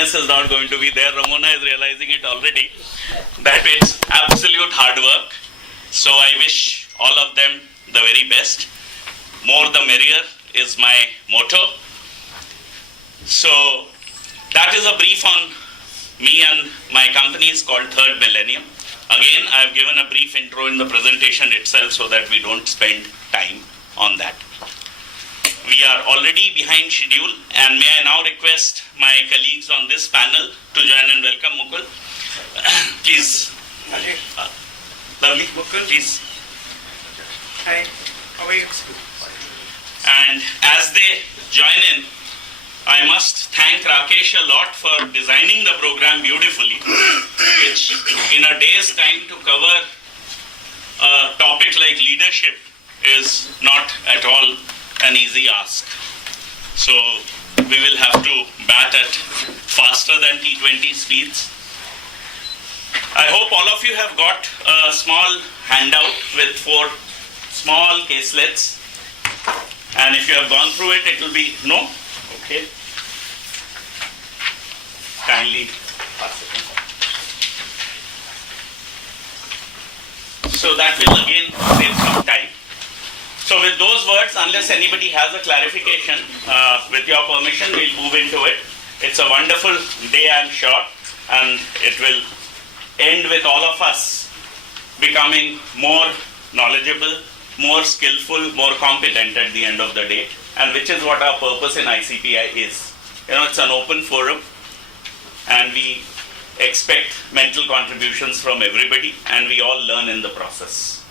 is not going to be there. Ramona is realizing it already, that it's absolute hard work. So I wish all of them the very best. More the merrier is my motto. So that is a brief on me, and my company is called Third Millennium. Again, I have given a brief intro in the presentation itself so that we don't spend time on that. We are already behind schedule, and may I now request my colleagues on this panel to join and welcome Mukul. Please. Lovely. Mukul, please. Hi, how are you? And as they join in, I must thank Rakesh a lot for designing the program beautifully, which in a day's time to cover a topic like leadership is not at all an easy ask. So we will have to bat at faster than T20 speeds. I hope all of you have got a small handout with 4 small caselets. And if you have gone through it, it will be, no? Okay. Kindly pass it on. So that will again save some time. So with those words, unless anybody has a clarification, with your permission, we'll move into it. It's a wonderful day, I'm sure, and it will end with all of us becoming more knowledgeable, more skillful, more competent at the end of the day, and which is what our purpose in ICPI is. You know, it's an open forum, and we expect mental contributions from everybody, and we all learn in the process,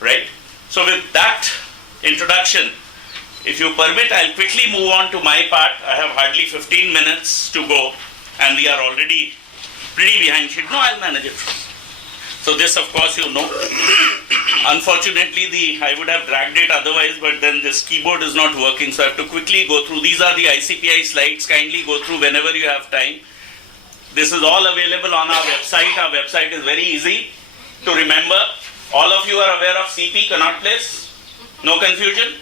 right? So with that introduction, if you permit, I'll quickly move on to my part. I have hardly 15 minutes to go, and we are already pretty behind schedule. No, I'll manage it. So this, of course, you know. Unfortunately, I would have dragged it otherwise, but then this keyboard is not working, so I have to quickly go through. These are the ICPI slides. Kindly go through whenever you have time. This is all available on our website. Our website is very easy to remember. All of you are aware of CP, Connaught Place? No confusion?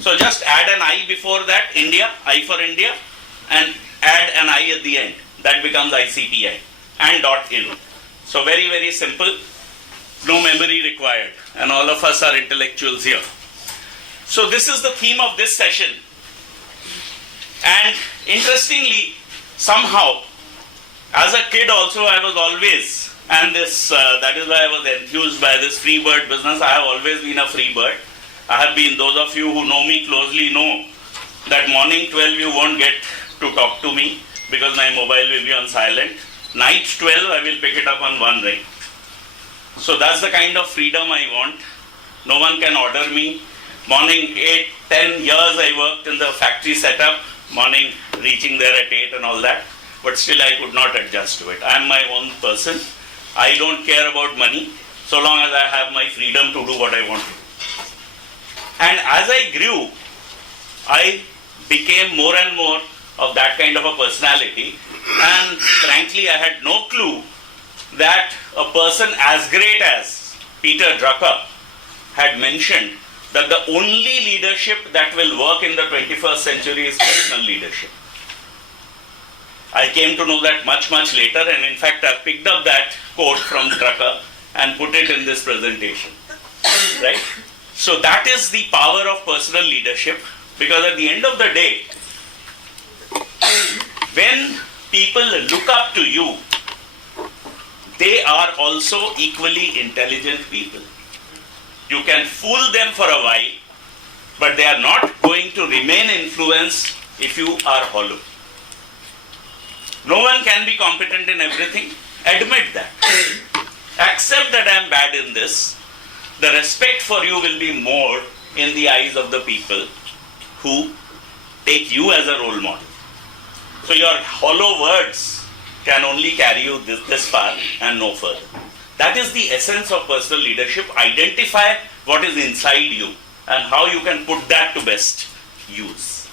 So just add an I before that, India, I for India, and add an I at the end. That becomes ICPI, and .in. So very, very simple. No memory required. And all of us are intellectuals here. So this is the theme of this session. And interestingly, somehow, as a kid also I was always, and this that is why I was enthused by this free bird business. I have always been a free bird. I have been, those of you who know me closely know that morning 12 you won't get to talk to me because my mobile will be on silent. Night 12 I will pick it up on one ring. So that's the kind of freedom I want. No one can order me. Morning 8, 10 years I worked in the factory setup. Morning reaching there at 8 and all that. But still I could not adjust to it. I am my own person. I don't care about money so long as I have my freedom to do what I want to do. And as I grew, I became more and more of that kind of a personality. And frankly, I had no clue that a person as great as Peter Drucker had mentioned that the only leadership that will work in the 21st century is personal leadership. I came to know that much, much later, and in fact, I picked up that quote from Drucker and put it in this presentation. Right? So that is the power of personal leadership, because at the end of the day, when people look up to you, they are also equally intelligent people. You can fool them for a while, but they are not going to remain influenced if you are hollow. No one can be competent in everything. Admit that. Accept that I am bad in this. The respect for you will be more in the eyes of the people who take you as a role model. So your hollow words can only carry you this far and no further. That is the essence of personal leadership. Identify what is inside you and how you can put that to best use.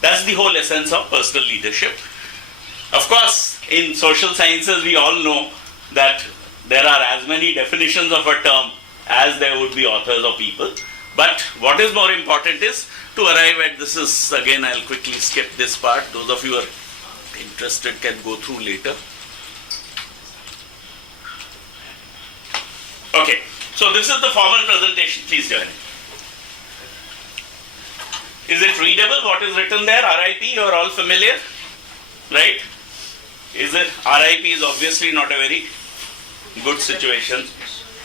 That's the whole essence of personal leadership. Of course, in social sciences, we all know that there are as many definitions of a term as there would be authors or people. But what is more important is to arrive at, this is, again, I'll quickly skip this part. Those of you are interested can go through later. Okay, so this is the formal presentation. Please join in. Is it readable what is written there? RIP, you are all familiar, right? Is it? RIP is obviously not a very good situation,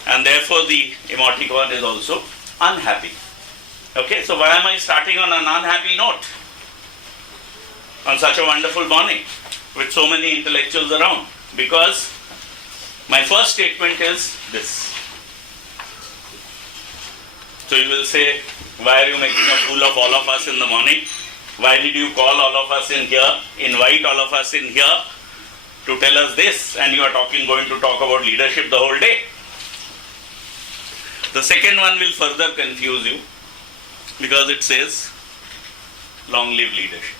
and therefore the emoticon is also unhappy. Okay, so why am I starting on an unhappy note on such a wonderful morning with so many intellectuals around? Because my first statement is this. So you will say, why are you making a fool of all of us in the morning? Why did you call all of us in here, invite all of us in here to tell us this, and you are going to talk about leadership the whole day? The second one will further confuse you because it says, long live leadership.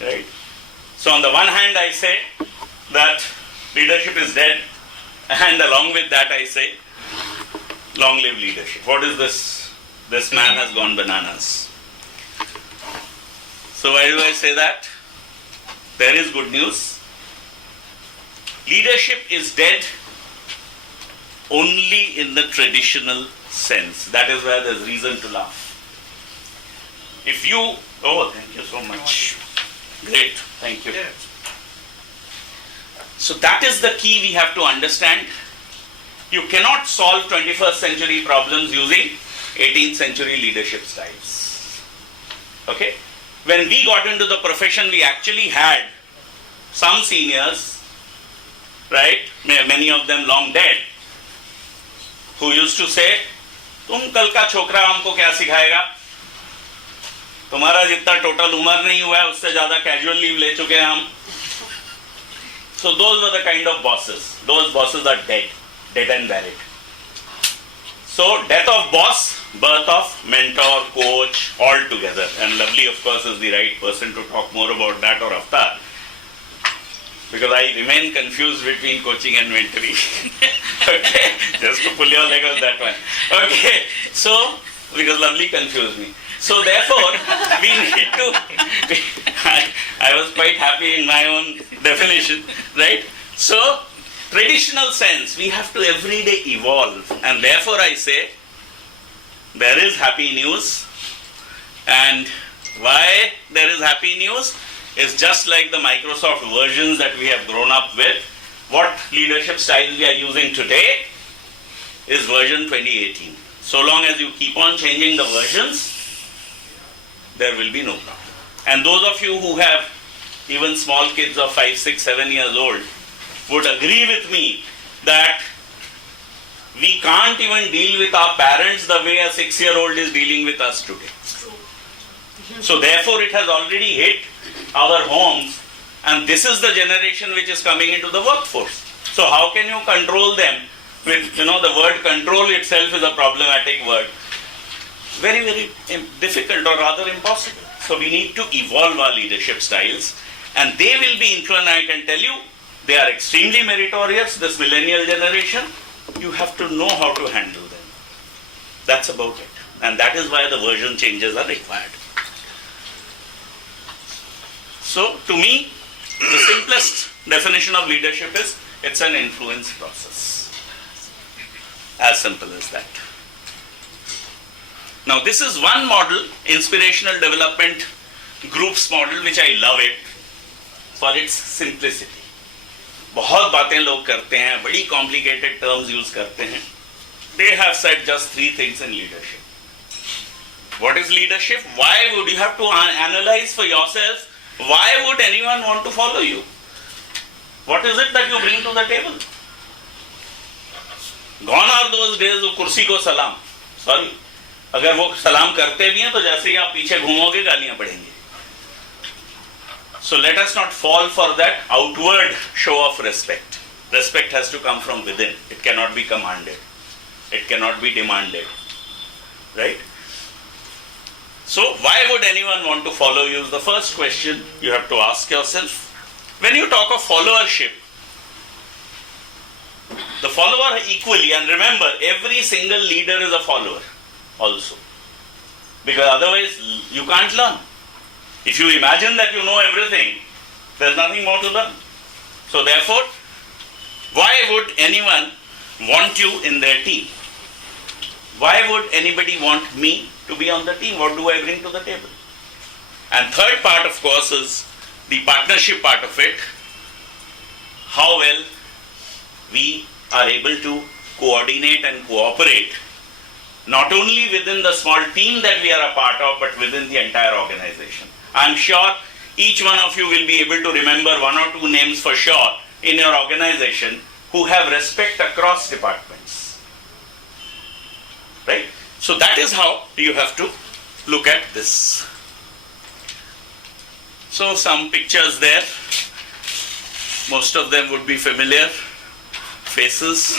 Right? So on the one hand I say that leadership is dead, and along with that I say, long live leadership. What is this? This man has gone bananas. So why do I say that? There is good news. Leadership is dead only in the traditional sense. That is where there is reason to laugh. If you, oh, thank you so much. Great, thank you. So that is the key we have to understand. You cannot solve 21st century problems using 18th century leadership styles. Okay? When we got into the profession, we actually had some seniors, right, many of them long dead, who used to say, तुम कल का छोकरा हमको क्या सिखाएगा? तुम्हारा जितना total उम्र नहीं हुआ है उससे ज्यादा कैजुअल लीव ले चुके हैं हम. So those were the kind of bosses. Those bosses are dead and buried. So death of boss, birth of mentor, coach, all together. And Lovely, of course, is the right person to talk more about that, or Avtar, because I remain confused between coaching and mentoring. Okay, just to pull your leg on that one. Okay, so because Lovely confused me. So therefore, we need to. I was quite happy in my own definition, right? So, traditional sense, we have to every day evolve, and therefore I say there is happy news. And why there is happy news is just like the Microsoft versions that we have grown up with. What leadership style we are using today is version 2018. So long as you keep on changing the versions, there will be no problem. And those of you who have even small kids of 5, 6, 7 years old would agree with me that we can't even deal with our parents the way a 6-year-old is dealing with us today. So therefore it has already hit our homes, and this is the generation which is coming into the workforce. So how can you control them with, the word control itself is a problematic word. Very, very difficult, or rather impossible. So we need to evolve our leadership styles, and they will be influenced. I can tell you, they are extremely meritorious, this millennial generation. You have to know how to handle them. That's about it. And that is why the version changes are required. So to me, the simplest definition of leadership is, it's an influence process. As simple as that. Now this is one model, inspirational development groups model, which I love it for its simplicity. बहुत बातें लोग करते हैं, बड़ी complicated terms use करते हैं. They have said just 3 things in leadership. What is leadership? Why would you have to analyze for yourself? Why would anyone want to follow you? What is it that you bring to the table? Gone are those days of kursi ko salam. Sorry. अगर वो सलाम करते भी हैं तो जैसे ही आप पीछे घूमोगे गालियां पड़ेंगी. So let us not fall for that outward show of respect. Respect has to come from within. It cannot be commanded. It cannot be demanded. Right? So why would anyone want to follow you is the first question you have to ask yourself. When you talk of followership, the follower equally, and remember, every single leader is a follower also, because otherwise you can't learn. If you imagine that you know everything, there's nothing more to learn. So therefore, why would anyone want you in their team? Why would anybody want me to be on the team? What do I bring to the table? And third part, of course, is the partnership part of it. How well we are able to coordinate and cooperate, not only within the small team that we are a part of, but within the entire organization. I'm sure each one of you will be able to remember one or two names for sure in your organization who have respect across departments. Right? So that is how you have to look at this. So some pictures there. Most of them would be familiar faces.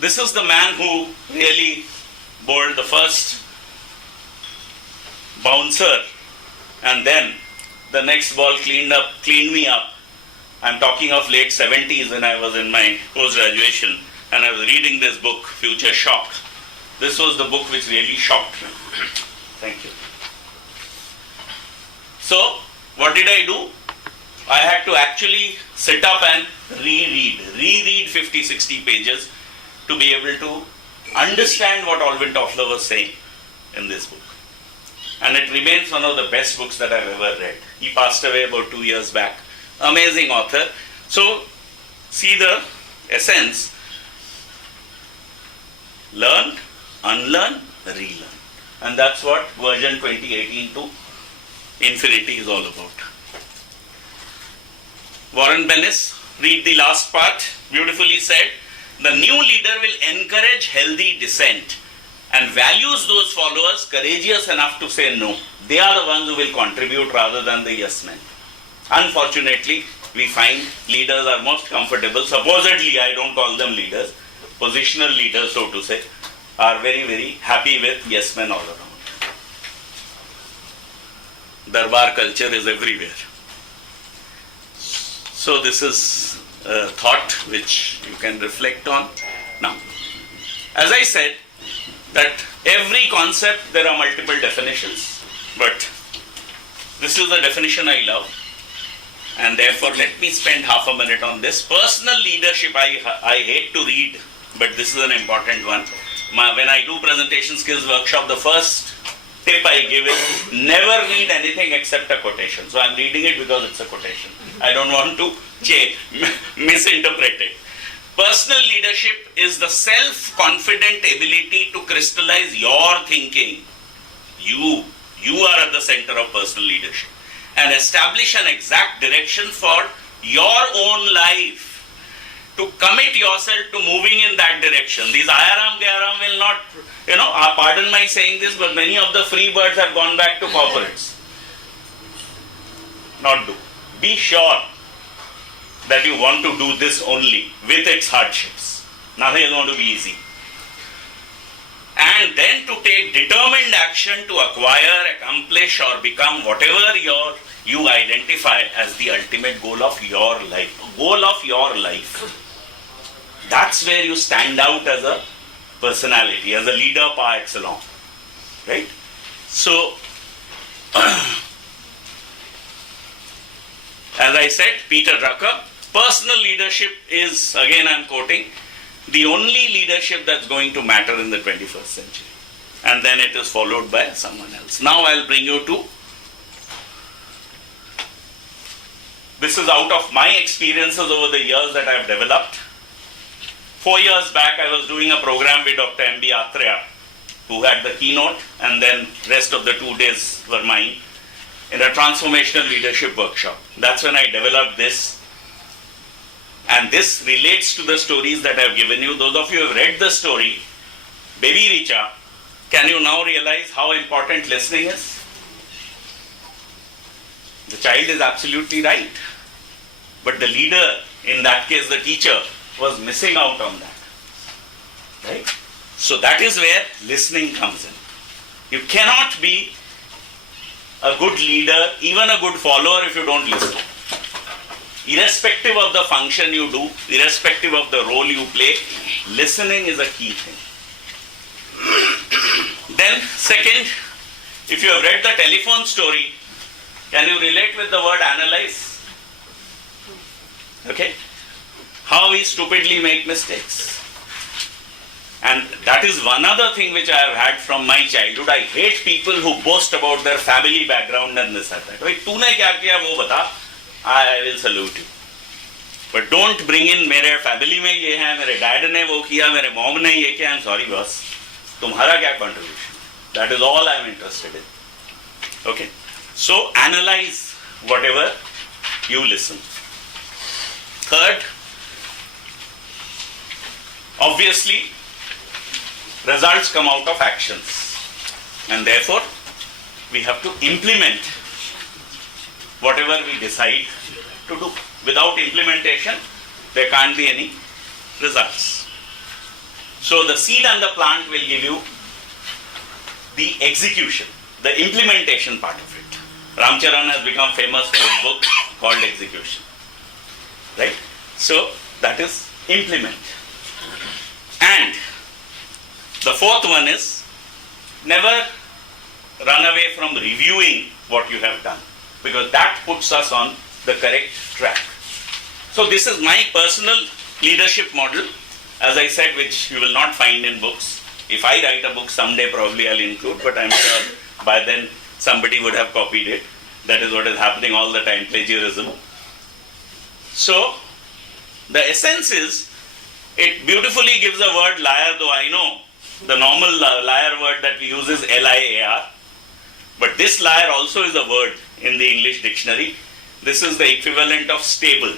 This is the man who really bowled the first bouncer, and then the next ball cleaned me up. I'm talking of late 70s when I was in my post-graduation and I was reading this book, Future Shock. This was the book which really shocked me. Thank you. So, what did I do? I had to actually sit up and reread 50, 60 pages to be able to understand what Alvin Toffler was saying in this book. And it remains one of the best books that I've ever read. He passed away about 2 years back. Amazing author. So, see the essence. Learn, unlearn, relearn. And that's what version 2018 to infinity is all about. Warren Bennis, read the last part, beautifully said, the new leader will encourage healthy dissent and values those followers courageous enough to say no. They are the ones who will contribute rather than the yes men. Unfortunately, we find leaders are most comfortable, supposedly, I don't call them leaders, positional leaders, so to say, are very, very happy with yes men all around. Darbar culture is everywhere. So this is a thought which you can reflect on. Now, as I said, that every concept there are multiple definitions, but this is the definition I love, and therefore let me spend half a minute on this. Personal leadership, I hate to read, but this is an important one. When I do presentation skills workshop, the first tip I give is never read anything except a quotation. So I'm reading it because it's a quotation. I don't want to misinterpret it. Personal leadership is the self-confident ability to crystallize your thinking. You are at the center of personal leadership. And establish an exact direction for your own life. To commit yourself to moving in that direction. These ayaram gayaram will not, pardon my saying this, but many of the free birds have gone back to corporates. Not do. Be sure that you want to do this only with its hardships. Nothing is going to be easy. And then to take determined action to acquire, accomplish or become whatever you identify as the ultimate goal of your life. Goal of your life. That's where you stand out as a personality, as a leader par excellence. Right? So, as I said, Peter Drucker, personal leadership is, again I'm quoting, the only leadership that's going to matter in the 21st century. And then it is followed by someone else. Now I'll bring you to, this is out of my experiences over the years that I've developed. 4 years back, I was doing a program with Dr. M.B. Atreya, who had the keynote, and then rest of the 2 days were mine, in a transformational leadership workshop. That's when I developed this. And this relates to the stories that I've given you. Those of you who have read the story, Baby Richa, can you now realize how important listening is? The child is absolutely right. But the leader, in that case the teacher, was missing out on that. Right? So that is where listening comes in. You cannot be a good leader, even a good follower, if you don't listen. Irrespective of the function you do, irrespective of the role you play, listening is a key thing. Then second, if you have read the telephone story, can you relate with the word analyze? Okay? How we stupidly make mistakes. And that is one other thing which I have had from my childhood. I hate people who boast about their family background and this and that. Wait, तूने क्या किया वो बता, I will salute you. But don't bring in मेरे family में ये है, मेरे dad ने वो किया, मेरे mom ने ये किया. I'm sorry boss. तुम्हारा क्या contribution? That is all I am interested in. Okay. So analyze whatever you listen. Third, obviously, results come out of actions. And therefore, we have to implement whatever we decide to do. Without implementation, there can't be any results. So the seed and the plant will give you the execution, the implementation part of it. Ramcharan has become famous for his book called Execution. Right? So that is implement. And the fourth one is never run away from reviewing what you have done, because that puts us on the correct track. So this is my personal leadership model, as I said, which you will not find in books. If I write a book someday, probably I'll include, but I'm sure by then somebody would have copied it. That is what is happening all the time, plagiarism. So the essence is, it beautifully gives a word liar, though I know the normal liar word that we use is L-I-A-R. But this liar also is a word in the English dictionary. This is the equivalent of stable.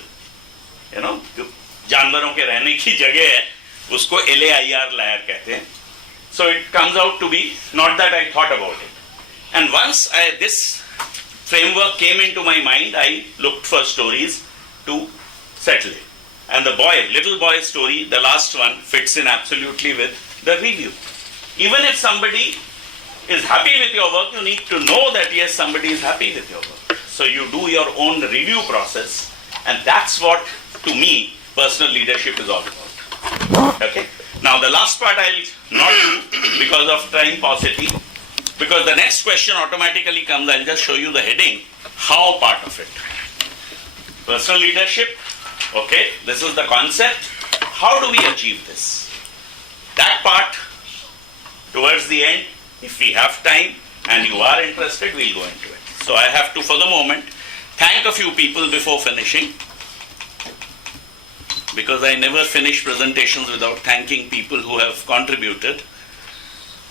You know, जो जानवरों के रहने की जगह है, उसको L-A-I-R liar कहते हैं. So it comes out to be not that I thought about it. And once this framework came into my mind, I looked for stories to settle it. And the little boy story, the last one, fits in absolutely with the review. Even if somebody is happy with your work, you need to know that yes, somebody is happy with your work. So you do your own review process, and that's what, to me, personal leadership is all about. Okay? Now the last part I'll not do because of time paucity, because the next question automatically comes. I'll just show you the heading, how part of it. Personal leadership, okay, this is the concept. How do we achieve this? That part, towards the end, if we have time and you are interested, we'll go into it. So I have to, for the moment, thank a few people before finishing, because I never finish presentations without thanking people who have contributed.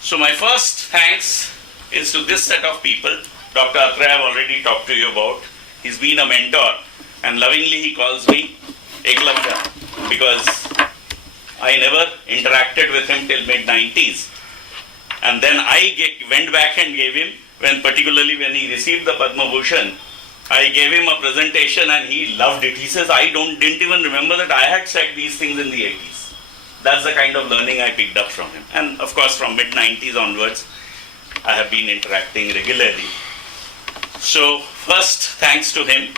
So my first thanks is to this set of people. Dr. Atre I've already talked to you about. He's been a mentor, and lovingly he calls me Eklavya, because I never interacted with him till mid-90s. And then I went back and gave him, particularly when he received the Padma Bhushan, I gave him a presentation and he loved it. He says, I didn't even remember that I had said these things in the 80s. That's the kind of learning I picked up from him. And of course, from mid-90s onwards, I have been interacting regularly. So first, thanks to him.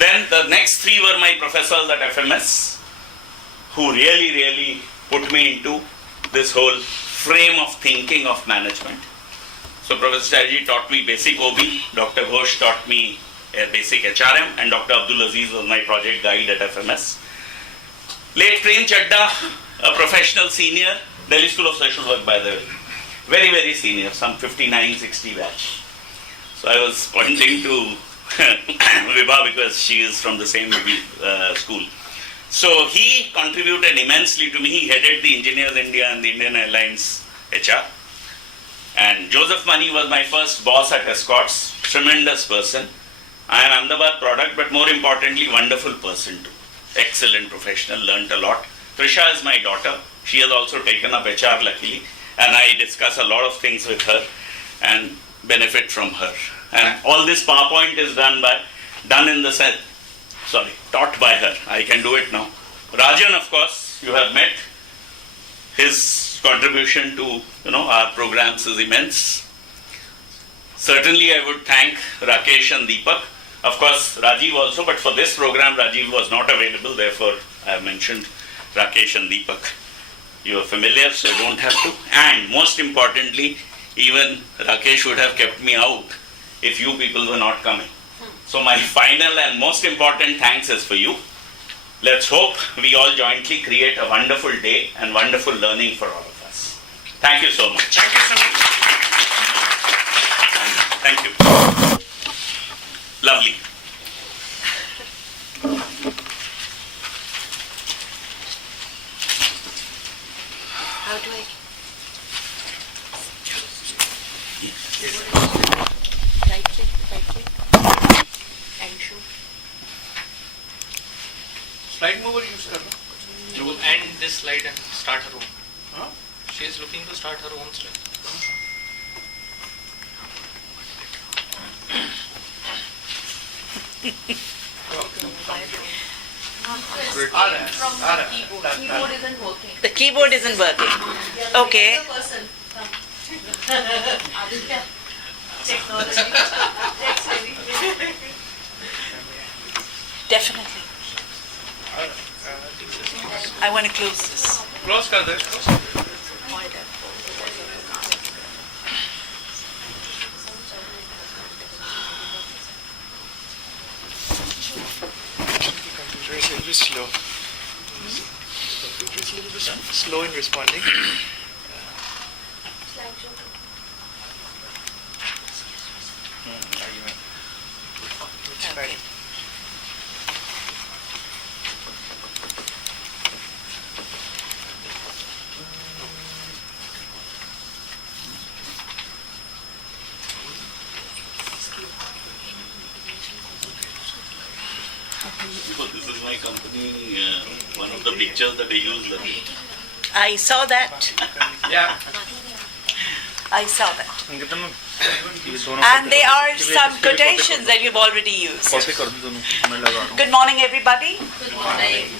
Then the next three were my professors at FMS, who really put me into this whole frame of thinking of management. So Professor Chatterjee taught me basic OB, Dr. Ghosh taught me basic HRM, and Dr. Abdul Aziz was my project guide at FMS. Late Prem Chadda, a professional senior, Delhi School of Social Work by the way, very senior, some 59, 60 batch. So I was pointing to Vibha because she is from the same school. So he contributed immensely to me. He headed the Engineers India and the Indian Airlines HR. And Joseph Mani was my first boss at Escorts. Tremendous person. I am Ahmedabad product, but more importantly, wonderful person too. Excellent professional, learnt a lot. Trisha is my daughter. She has also taken up HR luckily. And I discuss a lot of things with her and benefit from her. And all this PowerPoint is taught by her. I can do it now. Rajan, of course, you have met. His contribution to our programs is immense. Certainly, I would thank Rakesh and Deepak. Of course, Rajiv also, but for this program, Rajiv was not available. Therefore, I have mentioned Rakesh and Deepak. You are familiar, so you don't have to. And most importantly, even Rakesh would have kept me out if you people were not coming. So my final and most important thanks is for you. Let's hope we all jointly create a wonderful day and wonderful learning for all of us. Thank you so much. Thank you so much. Thank you. Lovely. How do I? Right click, and show. Slide mover use करना. To end this slide and start her own. Huh? She is looking to start her own slide. Keyboard isn't working. The keyboard isn't working. Okay. Definitely. I want to close this. Close कर दे इसको. Computer is a little bit slow. Computer is a little bit slow in responding. It's fine. Okay. This is my company, one of the pictures that I use. I saw that. Yeah. I saw that. And And there are some quotations that you've already used. Good morning, everybody. Good morning.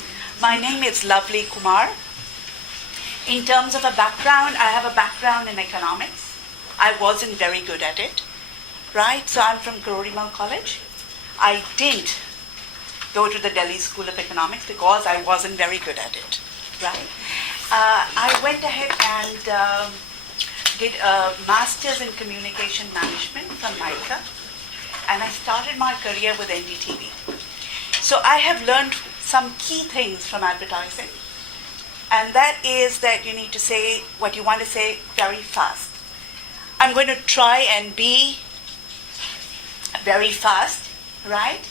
My name is Lovely Kumar. In terms of a background, I have a background in economics. I wasn't very good at it, right? So I'm from Karorimal College. I didn't go to the Delhi School of Economics because I wasn't very good at it, right? I went ahead and did a master's in communication management from NICA, and I started my career with NDTV. So I have learned some key things from advertising, and that is that you need to say what you want to say very fast. I'm going to try and be very fast, right?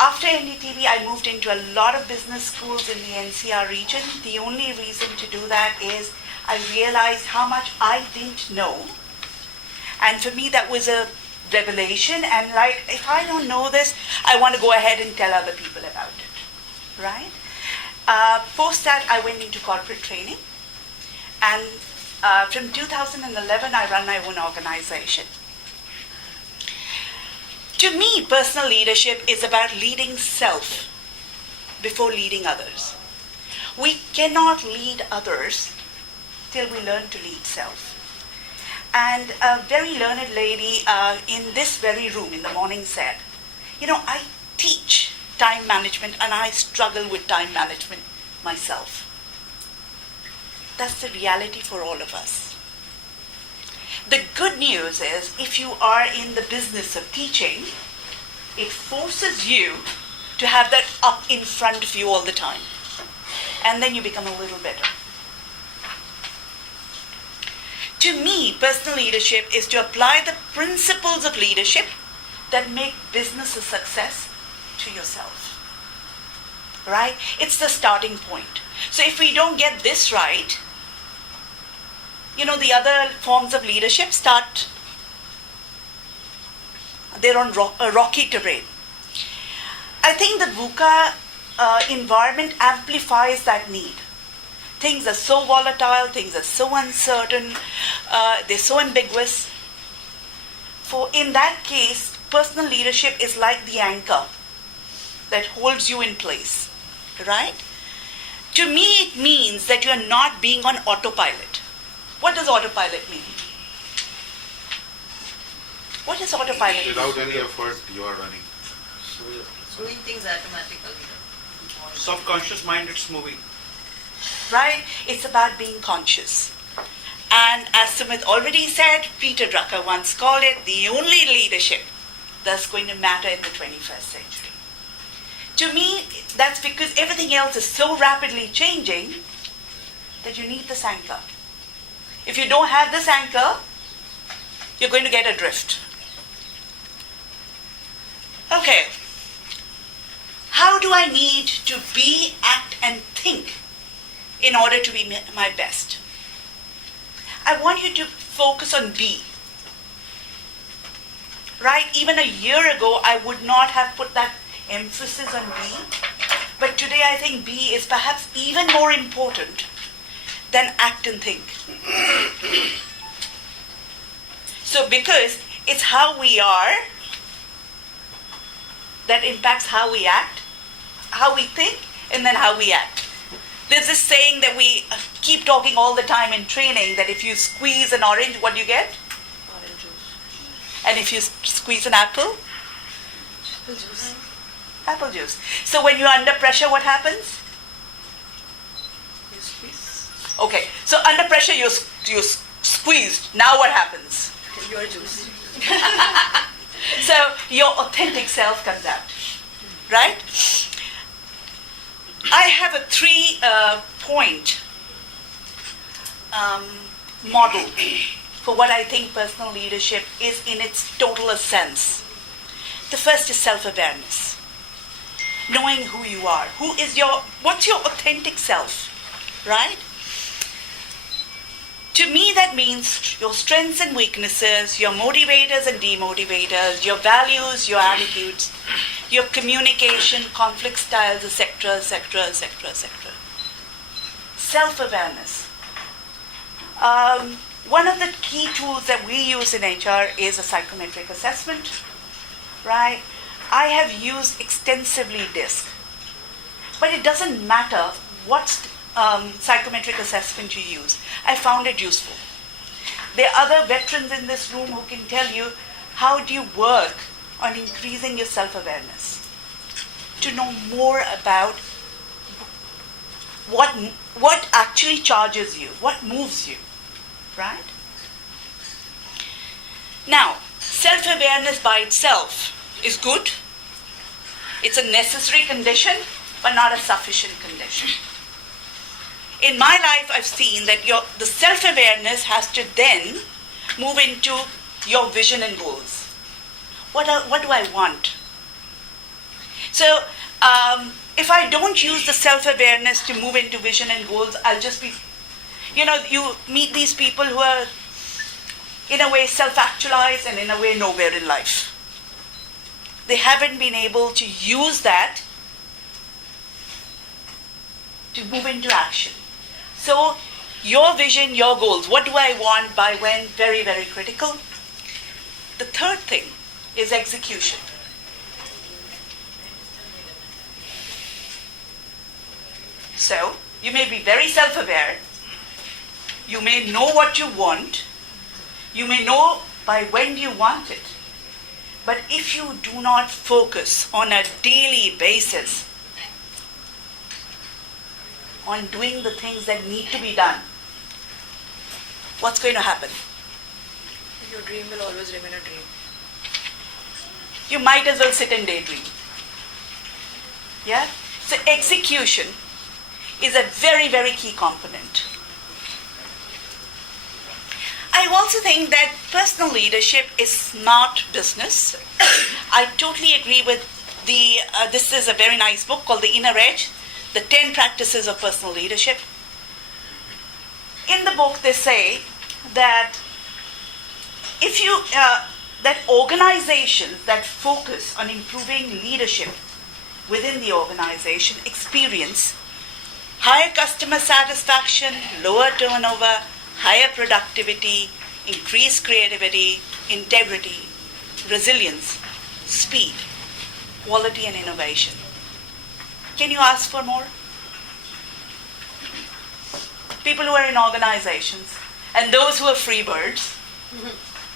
After NDTV, I moved into a lot of business schools in the NCR region. The only reason to do that is I realized how much I didn't know. And for me, that was a revelation. And like, if I don't know this, I want to go ahead and tell other people about it, right? Post that, I went into corporate training. And from 2011, I run my own organization. To me, personal leadership is about leading self before leading others. We cannot lead others till we learn to lead self. And a very learned lady in this very room in the morning said, you know, I teach time management and I struggle with time management myself. That's the reality for all of us. The good news is if you are in the business of teaching, it forces you to have that up in front of you all the time. And then you become a little better. To me, personal leadership is to apply the principles of leadership that make business a success to yourself. Right? It's the starting point. So if we don't get this right, you know, the other forms of leadership they're on a rocky terrain. I think the VUCA environment amplifies that need. Things are so volatile, things are so uncertain, they're so ambiguous. For in that case, personal leadership is like the anchor that holds you in place, right? To me, it means that you are not being on autopilot. What does autopilot mean? What is autopilot mean? Without any effort, you are running. Doing things automatically. Subconscious mind, it's moving. Right? It's about being conscious. And as Sumit already said, Peter Drucker once called it the only leadership that's going to matter in the 21st century. To me, that's because everything else is so rapidly changing that you need this anchor. If you don't have this anchor, you're going to get adrift. Okay. How do I need to be, act, and think in order to be my best? I want you to focus on be. Right? Even a year ago, I would not have put that emphasis on be. But today, I think be is perhaps even more important than act and think. So, because it's how we are that impacts how we act, how we think, and then how we act. There's this saying that we keep talking all the time in training that if you squeeze an orange, what do you get? Orange juice. And if you squeeze an apple? Apple juice. Apple juice. So when you're under pressure, what happens? You squeeze. Okay, so under pressure, you're squeezed. Now what happens? Your juice. So your authentic self comes out, right? I have a three-point model for what I think personal leadership is in its total sense. The first is self-awareness, knowing who you are. What's your authentic self, right? To me, that means your strengths and weaknesses, your motivators and demotivators, your values, your attitudes, your communication, conflict styles, etc., etc., etc., etc. Self-awareness. One of the key tools that we use in HR is a psychometric assessment, right? I have used extensively DISC, but it doesn't matter what psychometric assessment you use. I found it useful. There are other veterans in this room who can tell you how do you work on increasing your self-awareness, to know more about what actually charges you, what moves you, right? Now, self-awareness by itself is good. It's a necessary condition, but not a sufficient condition. In my life, I've seen that the self-awareness has to then move into your vision and goals. What do I want? So, if I don't use the self-awareness to move into vision and goals, I'll just be, you meet these people who are, in a way, self-actualized and in a way, nowhere in life. They haven't been able to use that to move into action. So, your vision, your goals, what do I want, by when, very, very critical. The third thing is execution. So, you may be very self-aware, you may know what you want, you may know by when you want it, but if you do not focus on a daily basis on doing the things that need to be done, what's going to happen? Your dream will always remain a dream. You might as well sit and daydream. Yeah? So execution is a very, very key component. I also think that personal leadership is not business. I totally agree with this is a very nice book called The Inner Edge, The 10 Practices of Personal Leadership. In the book, they say that that organizations that focus on improving leadership within the organization experience higher customer satisfaction, lower turnover, higher productivity, increased creativity, integrity, resilience, speed, quality, and innovation. Can you ask for more? People who are in organizations and those who are free birds,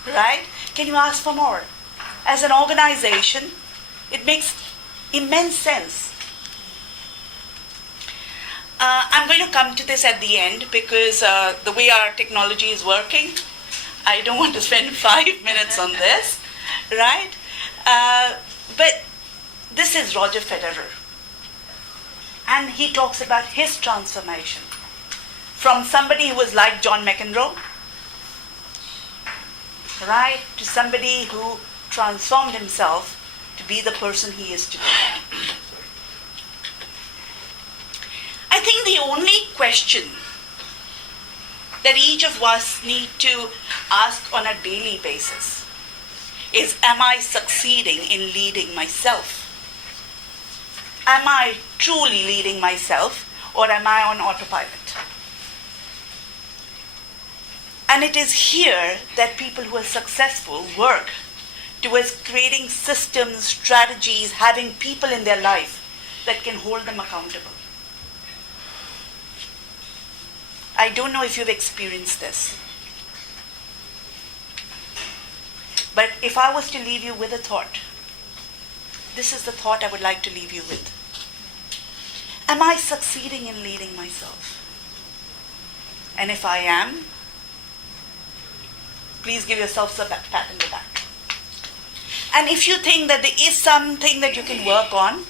right? Can you ask for more? As an organization, it makes immense sense. I'm going to come to this at the end because the way our technology is working, I don't want to spend 5 minutes on this, right? But this is Roger Federer. And he talks about his transformation from somebody who was like John McEnroe, right, to somebody who transformed himself to be the person he is today. I think the only question that each of us need to ask on a daily basis is, am I succeeding in leading myself? Am I truly leading myself, or am I on autopilot? And it is here that people who are successful work towards creating systems, strategies, having people in their life that can hold them accountable. I don't know if you've experienced this. But if I was to leave you with a thought, this is the thought I would like to leave you with. Am I succeeding in leading myself? And if I am, please give yourselves a pat in the back. And if you think that there is something that you can work on,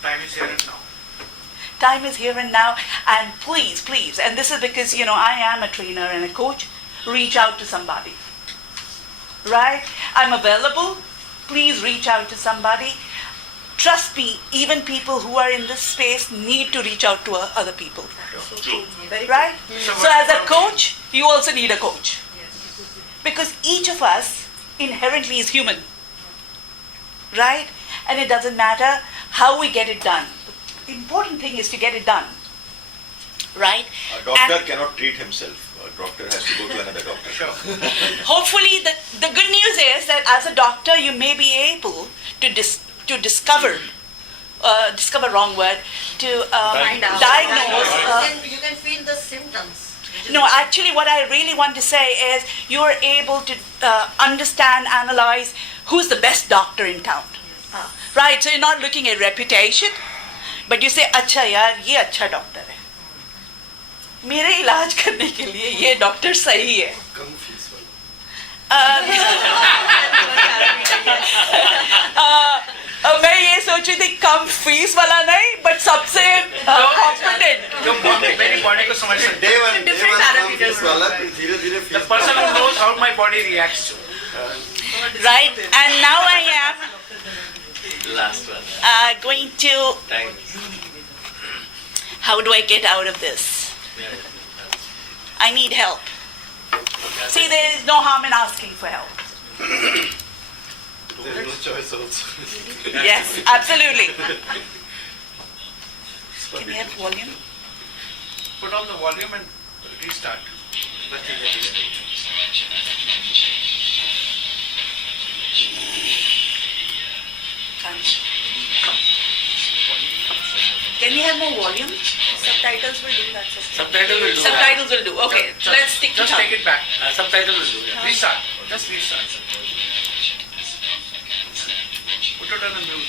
Time is here and now. time is here and now, and please, and this is because, I am a trainer and a coach, reach out to somebody, right? I'm available. Please reach out to somebody. Trust me, even people who are in this space need to reach out to other people, right? So as a coach, you also need a coach. Because each of us inherently is human, right? And it doesn't matter how we get it done. The important thing is to get it done, right? A doctor And cannot treat himself. A doctor has to go to another doctor. hopefully, the good news is that as a doctor, you may be able to discover, wrong word, to Find out. diagnose. You can feel the symptoms. No, actually, what I really want to say is you're able to understand, analyze who's the best doctor in town. Right? So you're not looking at reputation, but you say, अच्छा यार, ये अच्छा doctor है. मेरे इलाज करने के लिए ये डॉक्टर सही है. मैं ये सोच रही थी कम फीस वाला नहीं, बट सबसे कॉम्पिटेंट. जो मेरी body को समझ सकते Day one, Different parameters. fees वाला, फिर धीरे-धीरे हैं. The fees person बढ़ता who knows how my body reacts to. right? And now I am Last one. going to. Thanks. How do I get out of this? I need help. See, there is no harm in asking for help. There is no choice also. Yes, absolutely. Can we have volume? Put on the volume and restart. Can we have more volume? Subtitles will do that. Subtitle will do that. Subtitles will do. Okay, let's stick to Just take it back. Subtitle will do that. Restart. Just restart. Put it on the mute.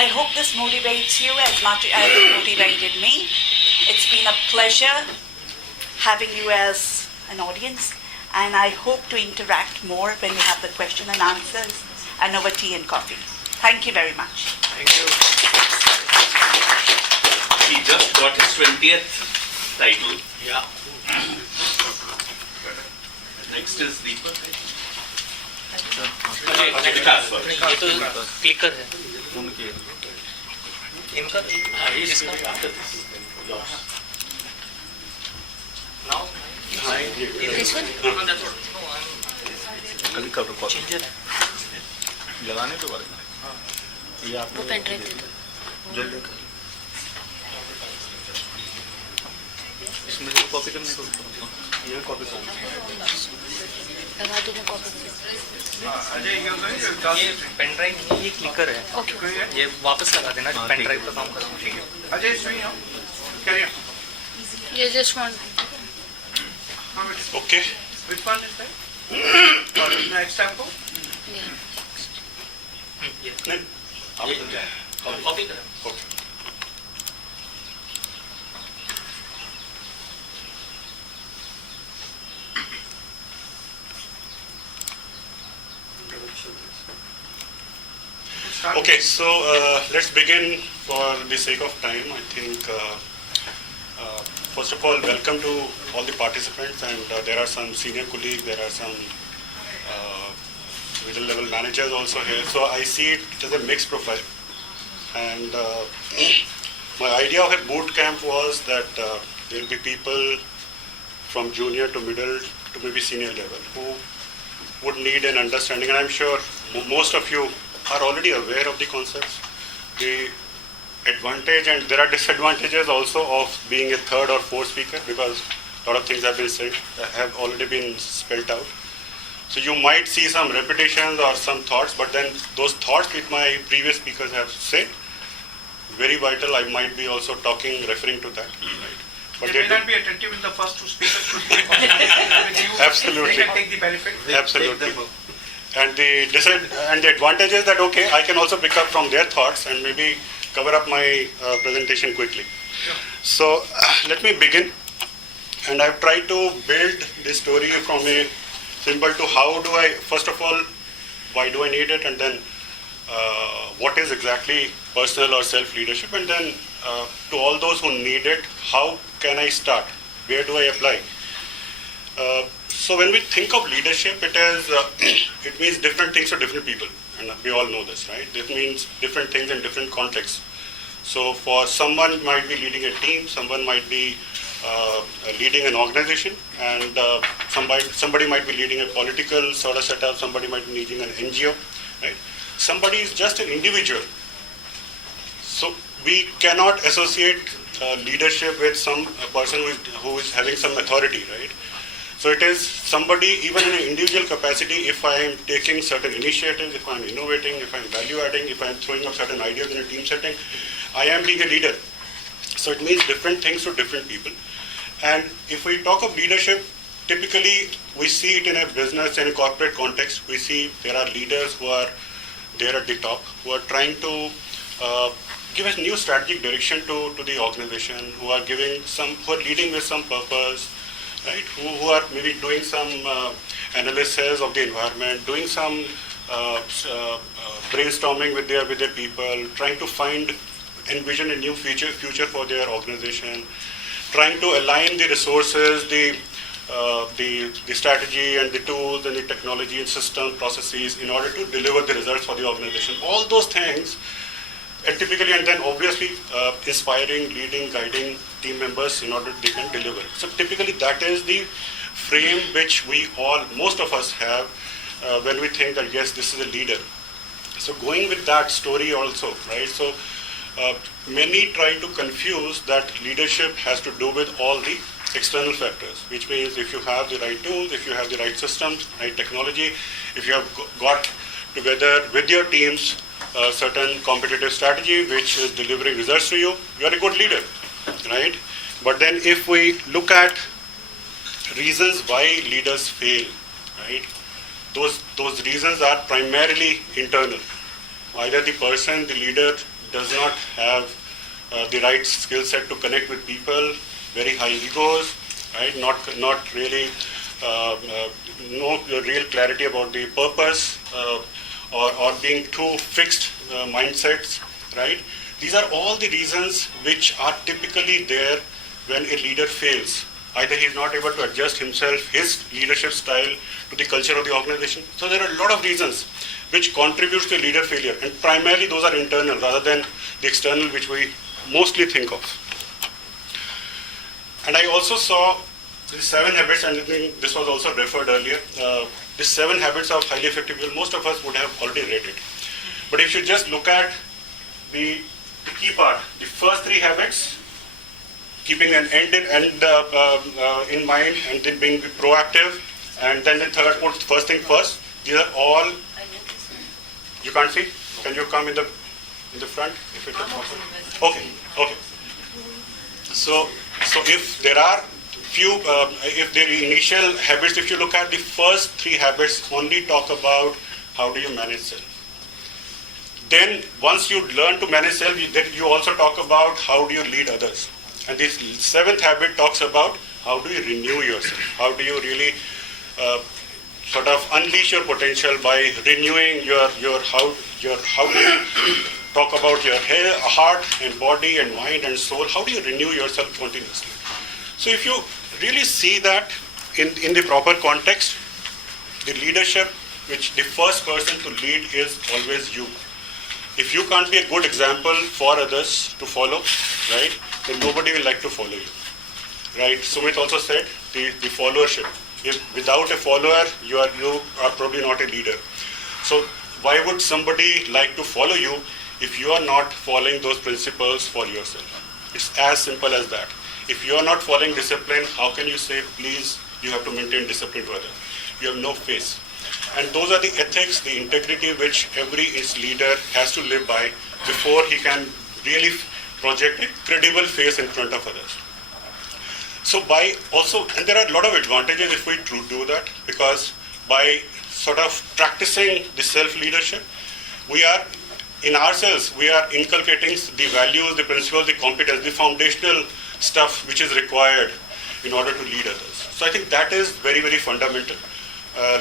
I hope this motivates you as much as it motivated me. It's been a pleasure having you as an audience, and I hope to interact more when we have the question and answers and over tea and coffee. Thank you very much. Thank you. He just got his 20th title. Yeah. Next is Deepak. Vikas first. ये तो clicker है इनका इसका now This one? no, that's what no, कभी cover call changer है लगाने के बारे में ये आप वो पेन ड्राइव दे दो. जल्दी इसमें कॉपी करने को ये कॉपी कर लगा दो मैं copy. Ajay, you're going to talk. ये पेन ड्राइव नहीं है ये क्लिकर है Okay. Go ahead. ये वापस लगा देना हाँ, पेन ठीक ड्राइव है। का काम करो Ajay is doing now. Carry on. You just want. How it is? Okay. Which one is that? Or next time go? Yeah. ये नहीं, आप ये चल जाएं। कॉपी करो Okay. Start. Okay, so let's begin for the sake of time. I think, first of all, welcome to all the participants, and there are some senior colleagues, there are some middle level managers also here. So I see it as a mixed profile. And my idea of a boot camp was that there will be people from junior to middle to maybe senior level who would need an understanding. And I'm sure most of you are already aware of the concepts, the advantage, and there are disadvantages also of being a third or fourth speaker, because a lot of things have been said, have already been spelled out. So you might see some repetitions or some thoughts, but then those thoughts which my previous speakers have said, very vital. I might be also referring to that. Right? But They may do- not be attentive in the first two speakers to speak with you. Absolutely. They can take the benefit. Absolutely. And the advantage is that, okay, I can also pick up from their thoughts and maybe cover up my presentation quickly. So let me begin. And I've tried to build this story from a simple to how do I, first of all, why do I need it? And then what is exactly personal or self-leadership? And then to all those who need it, how can I start? Where do I apply? So when we think of leadership, it means different things to different people, and we all know this, right? It means different things in different contexts. So for someone might be leading a team, someone might be leading an organization, and somebody might be leading a political sort of setup, somebody might be leading an NGO, right? Somebody is just an individual. So we cannot associate leadership with some person who is having some authority, right? So it is somebody, even in an individual capacity, if I am taking certain initiatives, if I am innovating, if I am value adding, if I am throwing up certain ideas in a team setting, I am being a leader. So it means different things to different people. And if we talk of leadership, typically we see it in a business and a corporate context. We see there are leaders who are there at the top, who are trying to give a new strategic direction to the organization, who are leading with some purpose, right? Who are maybe doing some analysis of the environment, doing some brainstorming with their people, trying to envision a new future for their organization, trying to align the resources, the strategy and the tools and the technology and system processes in order to deliver the results for the organization. All those things, and typically, and then obviously inspiring, leading, guiding team members in order they can deliver. So typically that is the frame which most of us have when we think that yes, this is a leader. So going with that story also, right? So many try to confuse that leadership has to do with all the external factors, which means if you have the right tools, if you have the right systems, right technology, if you have got together with your teams a certain competitive strategy which is delivering results to you, you are a good leader, right? But then if we look at reasons why leaders fail, right? Those reasons are primarily internal. Either the person, the leader, does not have the right skill set to connect with people, very high egos, right? Not really no real clarity about the purpose, or being too fixed mindsets, right? These are all the reasons which are typically there when a leader fails. Either he is not able to adjust himself, his leadership style, to the culture of the organization. So there are a lot of reasons which contributes to leader failure, and primarily those are internal rather than the external, which we mostly think of. And I also saw the 7 habits, and I think this was also referred earlier. The 7 habits of highly effective people, most of us would have already read it. But if you just look at the key part, the first 3 habits, keeping an end in mind, and then being proactive, and then the third, put first thing first. These are all. You can't see? Can you come in the front if it is possible? Okay. So if there are few, if the initial habits, if you look at the first 3 habits, only talk about how do you manage self. Then once you learn to manage self, then you also talk about how do you lead others. And this 7th habit talks about how do you renew yourself. How do you really sort of unleash your potential by renewing your how do you talk about your heart and body and mind and soul. How do you renew yourself continuously? So if you really see that in the proper context, the leadership, which the first person to lead is always you. If you can't be a good example for others to follow, right, then nobody will like to follow you, right? Sumit also said the followership. If without a follower, you are probably not a leader. So why would somebody like to follow you if you are not following those principles for yourself? It's as simple as that. If you are not following discipline, how can you say, please, you have to maintain discipline to others? You have no face. And those are the ethics, the integrity which every leader has to live by before he can really project a credible face in front of others. So by also, and there are a lot of advantages if we do that, because by sort of practicing the self-leadership, we are, in ourselves, we are inculcating the values, the principles, the competence, the foundational stuff which is required in order to lead others. So I think that is very, very fundamental.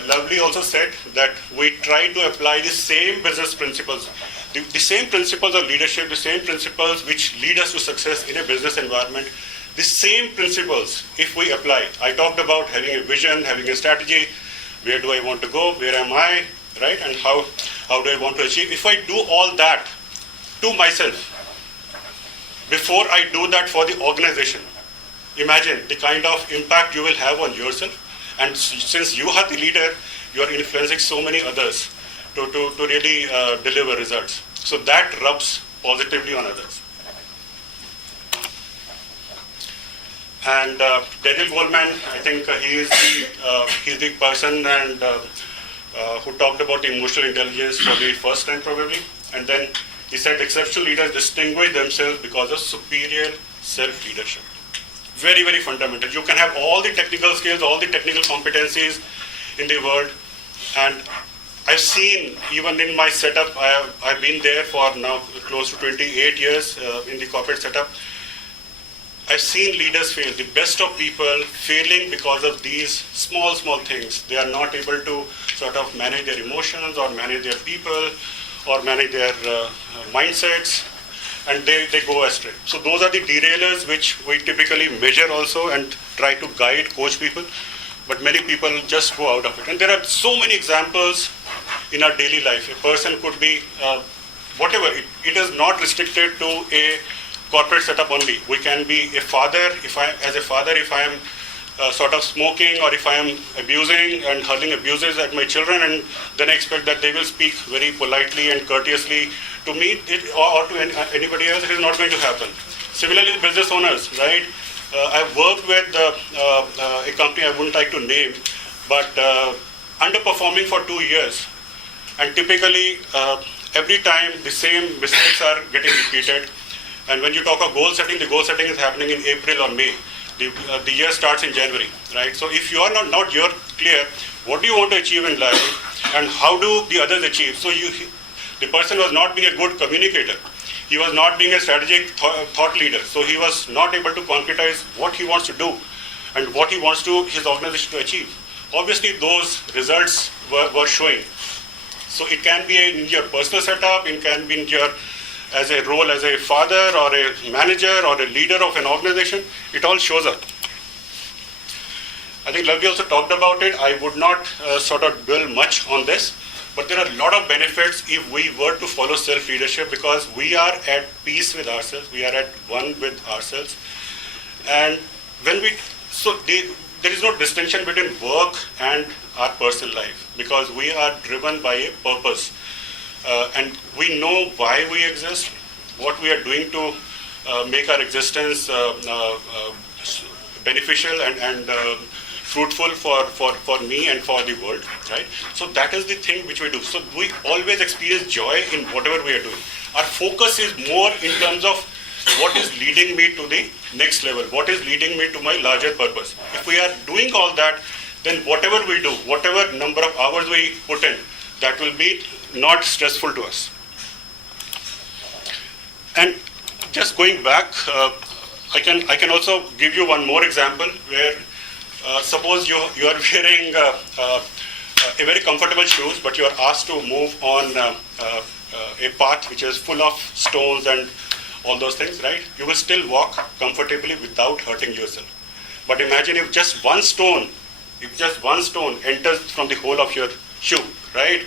Lovely also said that we try to apply the same business principles, the same principles of leadership, the same principles which lead us to success in a business environment, the same principles if we apply. I talked about having a vision, having a strategy, where do I want to go, where am I, right, and how do I want to achieve. If I do all that to myself, before I do that for the organization, imagine the kind of impact you will have on yourself. And since you are the leader, you are influencing so many others to really deliver results. So that rubs positively on others. And Daniel Goleman, I think he's the person and who talked about emotional intelligence for the first time probably. And then he said exceptional leaders distinguish themselves because of superior self-leadership. Very, very fundamental. You can have all the technical skills, all the technical competencies in the world. And I've seen, even in my setup, I've been there for now close to 28 years in the corporate setup. I've seen leaders fail. The best of people failing because of these small things. They are not able to sort of manage their emotions or manage their people or manage their mindsets. And they go astray. So those are the derailers which we typically measure also and try to guide, coach people. But many people just go out of it. And there are so many examples in our daily life. A person could be whatever. It is not restricted to a corporate setup only. We can be a father. If I am sort of smoking, or if I am abusing and hurling abuses at my children, and then I expect that they will speak very politely and courteously to me or to anybody else, it is not going to happen. Similarly, business owners, right? I've worked with a company I wouldn't like to name, but underperforming for 2 years. And typically, every time the same mistakes are getting repeated. And when you talk of goal setting, the goal setting is happening in April or May. The year starts in January, right? So if you are not clear, what do you want to achieve in life and how do the others achieve? So the person was not being a good communicator. He was not being a strategic thought leader, so he was not able to concretize what he wants to do and what he wants his organization to achieve. Obviously, those results were showing. So it can be in your personal setup, it can be in your as a role as a father or a manager or a leader of an organization. It all shows up. I think Lavli also talked about it. I would not sort of dwell much on this, but there are a lot of benefits if we were to follow self-leadership, because we are at peace with ourselves, we are at one with ourselves. And when there is no distinction between work and our personal life, because we are driven by a purpose. And we know why we exist, what we are doing to make our existence beneficial and fruitful for me and for the world, right? So that is the thing which we do. So we always experience joy in whatever we are doing. Our focus is more in terms of what is leading me to the next level, what is leading me to my larger purpose. If we are doing all that, then whatever we do, whatever number of hours we put in, that will be not stressful to us. And just going back, I can also give you one more example where suppose you are wearing a very comfortable shoes, but you are asked to move on a path which is full of stones and all those things, right? You will still walk comfortably without hurting yourself. But imagine if just one stone enters from the hole of your shoe, right?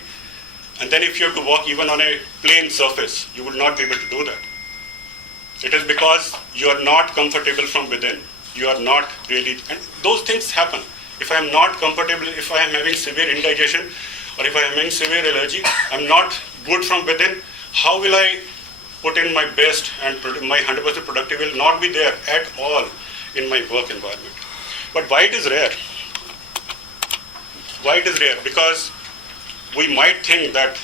And then if you have to walk even on a plain surface, you will not be able to do that. It is because you are not comfortable from within. You are not really, and those things happen. If I am not comfortable, if I am having severe indigestion, or if I am having severe allergy, I am not good from within, how will I put in my best and my 100% productivity will not be there at all in my work environment. But why it is rare? Why it is rare? Because we might think that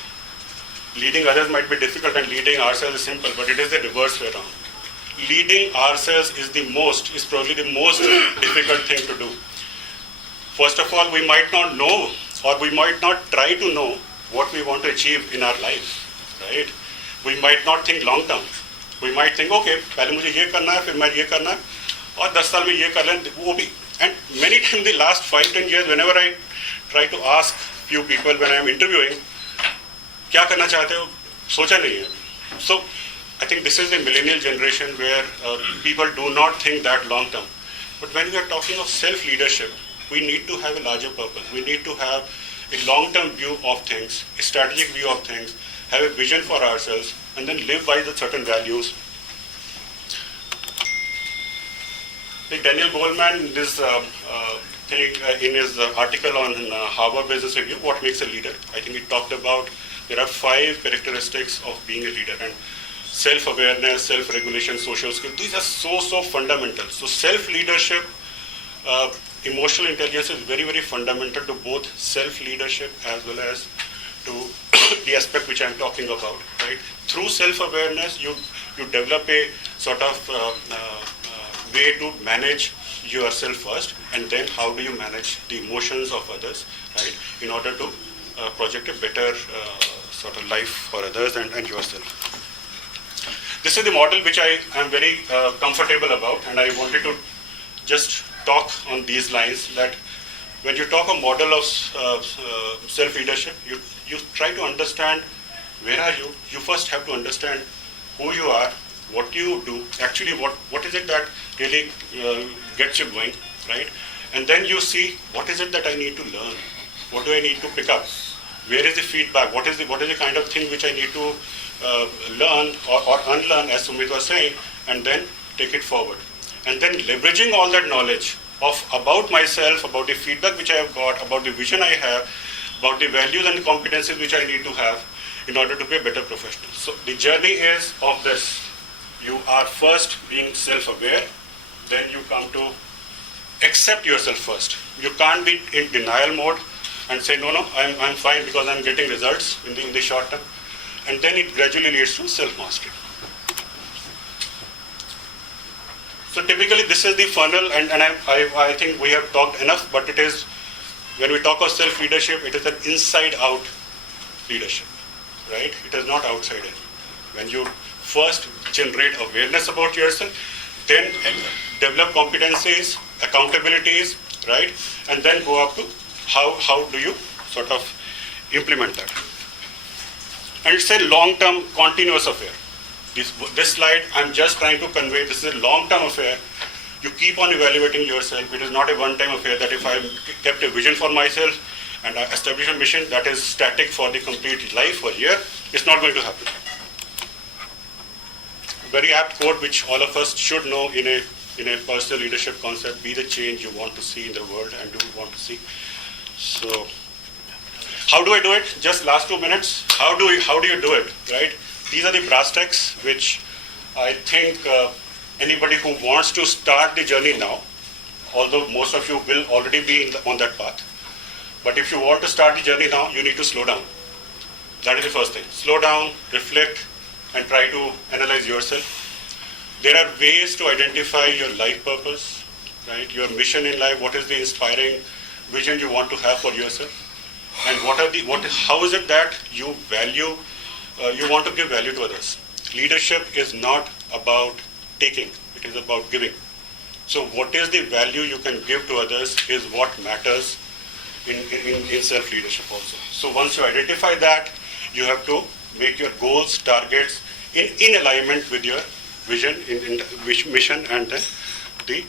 leading others might be difficult and leading ourselves is simple, but it is the reverse way around. Leading ourselves is probably the most difficult thing to do. First of all, we might not know, or we might not try to know what we want to achieve in our life, right? We might not think long term. We might think, okay, पहले मुझे ये करना है, फिर मैं ये करना है, और 10 साल में ये कर लें, वो भी. And many times in the last 5-10 years, whenever I try to ask few people when I am interviewing, क्या करना चाहते हो? सोचा नहीं है. So I think this is the millennial generation where people do not think that long term. But when we are talking of self-leadership, we need to have a larger purpose. We need to have a long-term view of things, a strategic view of things, have a vision for ourselves, and then live by the certain values. Like Daniel Goleman, in this in his article on Harvard Business Review, what makes a leader? I think he talked about there are 5 characteristics of being a leader, and self-awareness, self-regulation, social skills. These are so fundamental. So self-leadership, emotional intelligence is very, very fundamental to both self-leadership as well as to the aspect which I'm talking about. Right? Through self-awareness, you develop a sort of way to manage yourself first, and then how do you manage the emotions of others, right? In order to project a better sort of life for others and yourself. This is the model which I am very comfortable about, and I wanted to just talk on these lines, that when you talk a model of self-leadership, you try to understand where are you. You first have to understand who you are, what you do, actually what is it that really gets you going, right? And then you see what is it that I need to learn, what do I need to pick up, where is the feedback, what is the kind of thing which I need to learn or unlearn, as Sumit was saying, and then take it forward. And then leveraging all that knowledge about myself, about the feedback which I have got, about the vision I have, about the values and the competencies which I need to have in order to be a better professional. So the journey is of this. You are first being self-aware, then you come to accept yourself first. You can't be in denial mode and say, no, I'm fine because I'm getting results in the short term. And then it gradually leads to self-mastery. So typically this is the funnel, and I think we have talked enough, but it is, when we talk of self-leadership, it is an inside-out leadership, right? It is not outside in. When you first generate awareness about yourself, then develop competencies, accountabilities, right? And then go up to how do you sort of implement that. And it's a long-term continuous affair. This slide, I'm just trying to convey, this is a long-term affair. You keep on evaluating yourself. It is not a one-time affair that if I kept a vision for myself and I establish a mission that is static for the complete life or year, it's not going to happen. Very apt quote which all of us should know in a personal leadership concept: be the change you want to see in the world and do want to see. So, how do I do it? Just last 2 minutes. How do you do it? Right? These are the brass tacks which I think anybody who wants to start the journey now, although most of you will already be on that path, but if you want to start the journey now, you need to slow down. That is the first thing. Slow down, reflect, and try to analyze yourself. There are ways to identify your life purpose, right? Your mission in life. What is the inspiring vision you want to have for yourself? And how is it that you value, you want to give value to others? Leadership is not about taking, it is about giving. So what is the value you can give to others is what matters in self-leadership also. So once you identify that, you have to make your goals, targets in alignment with your vision, in mission, and then the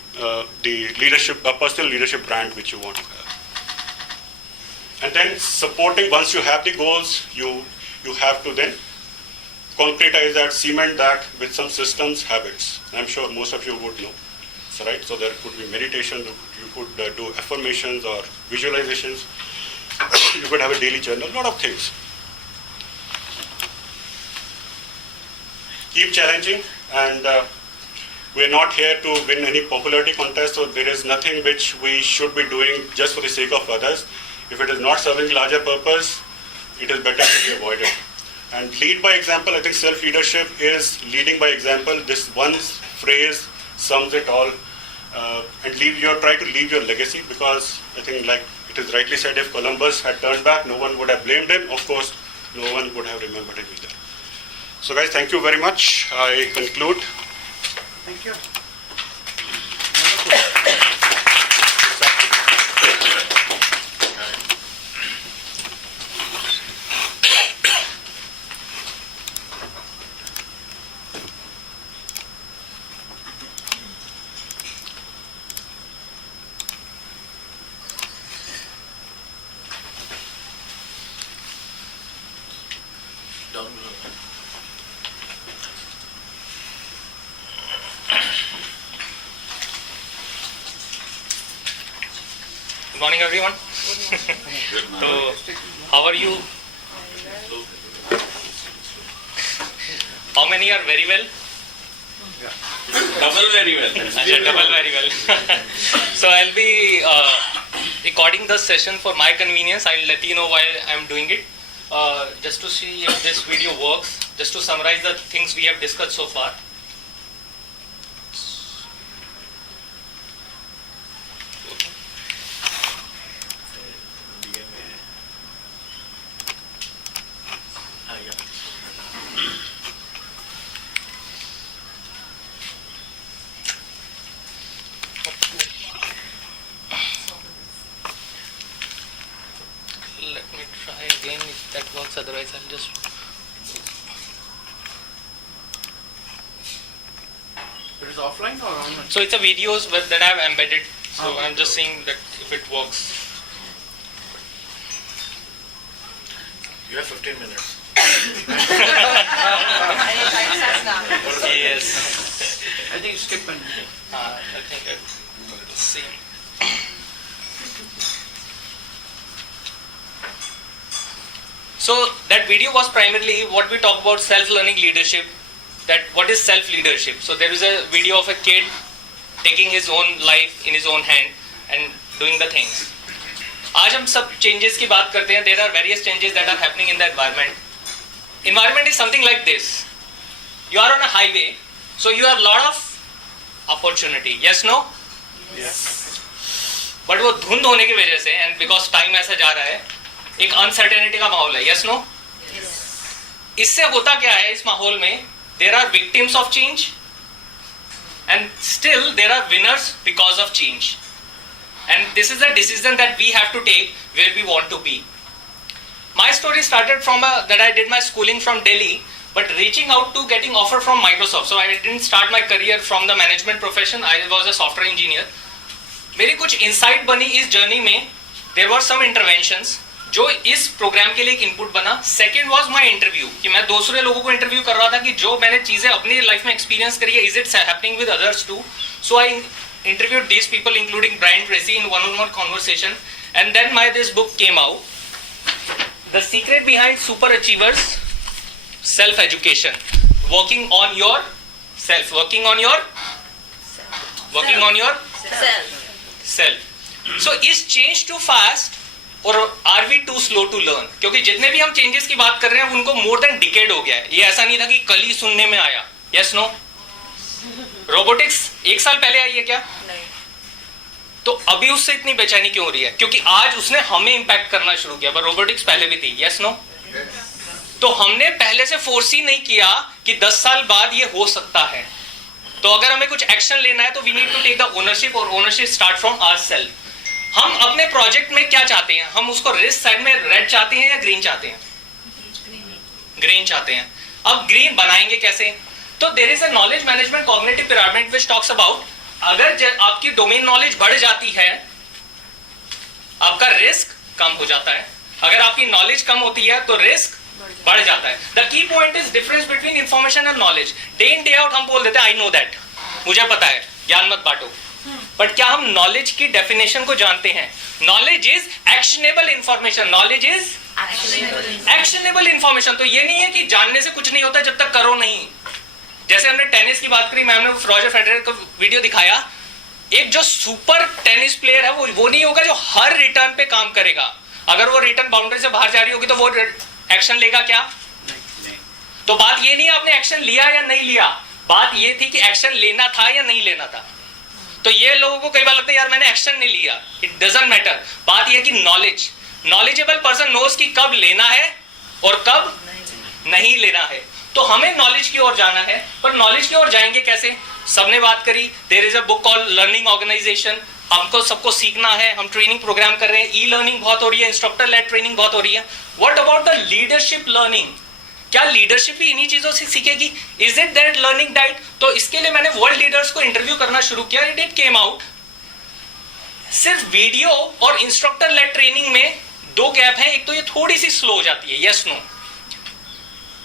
leadership, personal leadership brand which you want to have. And then supporting, once you have the goals, you have to then concretize that, cement that with some systems, habits. I'm sure most of you would know. So, right? So there could be meditation, you could do affirmations or visualizations, you could have a daily journal, a lot of things. Keep challenging, and we're not here to win any popularity contest, so there is nothing which we should be doing just for the sake of others. If it is not serving larger purpose, it is better to be avoided. And lead by example. I think self-leadership is leading by example. This one phrase sums it all. And try to leave your legacy, because I think, like it is rightly said, if Columbus had turned back, no one would have blamed him. Of course, no one would have remembered him either. So guys, thank you very much. I conclude. Thank you. Good morning, everyone. So, how are you? How many are very well? Double very well. Double very well. So I'll be recording the session for my convenience. I'll let you know why I'm doing it. Just to see if this video works. Just to summarize the things we have discussed so far. Let me try again if that works, otherwise I'll just... It is offline or online? So it's a videos that I've embedded, so I'm just seeing that if it works. You have 15 minutes. Yes. I think skip and I think let's see. So that video was primarily what we talk about self-learning leadership, that what is self-leadership. So there is a video of a kid taking his own life in his own hand and doing the things. आज हम सब changes की बात करते हैं. There are various changes that are happening in the environment. Environment is something like this. You are on a highway, so you have a lot of opportunity. Yes, no? yes. But वो धुंध होने की वजह से and because time ऐसा जा रहा है, एक अनसर्टेनिटी का माहौल है. Yes no? इससे होता क्या है इस माहौल में there are victims of change, and still there are winners because of change. And this is a decision that we have to take where we want to be. My story started from that I did my schooling from Delhi, but reaching out to getting offer from Microsoft. So I didn't start my career from the management profession. I was a software engineer. मेरी कुछ insight बनी इस journey में. There were some interventions जो इस programme के लिए एक इनपुट बना. सेकेंड वॉज माई इंटरव्यू, कि मैं दूसरे लोगों को इंटरव्यू कर रहा था कि जो मैंने चीजें अपनी लाइफ में एक्सपीरियंस करी है, is it happening with others too. So I interviewed these people including Brian Tracy in one on one conversation, and then this book came out, The Secret Behind Super Achievers, Self Education, working on your self. So is change too fast और are we too slow to learn? क्योंकि जितने भी हम changes की बात कर रहे हैं उनको मोर देन डिकेड हो गया है. ये ऐसा नहीं था कि कल ही सुनने में आया. Yes no? रोबोटिक्स 1 साल पहले आई है क्या? नहीं. तो अभी उससे इतनी बेचैनी क्यों हो रही है? क्योंकि आज उसने हमें इंपैक्ट करना शुरू किया. पर रोबोटिक्स पहले भी थी. Yes no? तो हमने पहले से फोर्स ही नहीं किया कि 10 साल बाद ये हो सकता है. तो अगर हमें कुछ एक्शन लेना है तो we need to take the ownership, और ओनरशिप स्टार्ट फ्रॉम आवरसेल्फ. हम अपने प्रोजेक्ट में क्या चाहते हैं? हम उसको रिस्क साइड में रेड चाहते हैं या ग्रीन चाहते हैं? ग्रीन चाहते हैं. अब ग्रीन बनाएंगे कैसे? तो there is a knowledge management cognitive pyramid which talks about, अगर आपकी डोमेन नॉलेज बढ़ जाती है आपका रिस्क कम हो जाता है. अगर आपकी नॉलेज कम होती है तो रिस्क बढ़ जाता है. The key point is difference between information and knowledge. Day in day out हम बोल देते हैं आई नो दैट, मुझे पता है, ज्ञान मत बांटो. बट क्या हम नॉलेज की डेफिनेशन को जानते हैं? Knowledge is actionable information. Knowledge is actionable information. तो ये नहीं है कि जानने से कुछ नहीं होता जब तक करो नहीं. जैसे हमने टेनिस की बात करी, मैम ने रॉजर फेडरर का वीडियो दिखाया. एक जो सुपर टेनिस प्लेयर है वो नहीं होगा जो हर रिटर्न पे काम करेगा. अगर वो रिटर्न बाउंड्री से बाहर जा रही होगी तो वो एक्शन लेगा क्या? तो बात ये नहीं आपने एक्शन लिया या नहीं लिया, बात ये थी कि एक्शन लेना था या नहीं लेना था. तो ये लोगों को कई बार लगता है यार मैंने एक्शन नहीं लिया. It doesn't matter. बात यह कि नॉलेजेबल पर्सन नोज कि कब लेना है और कब नहीं लेना है. तो हमें नॉलेज की ओर जाना है. पर नॉलेज की ओर जाएंगे कैसे? सबने बात करी. There is a book called learning organisation. हमको सबको सीखना है, हम ट्रेनिंग प्रोग्राम कर रहे हैं, ई लर्निंग बहुत हो रही है, इंस्ट्रक्टर लेड ट्रेनिंग बहुत हो रही है. What about the leadership learning? क्या लीडरशिप भी इन्हीं चीजों से सीखेगी? Is it that learning diet? तो इसके लिए मैंने वर्ल्ड लीडर्स को इंटरव्यू करना शुरू किया. इट केम आउट सिर्फ वीडियो और इंस्ट्रक्टर लेड ट्रेनिंग में 2 गैप है. एक तो ये थोड़ी सी स्लो हो जाती है. Yes no?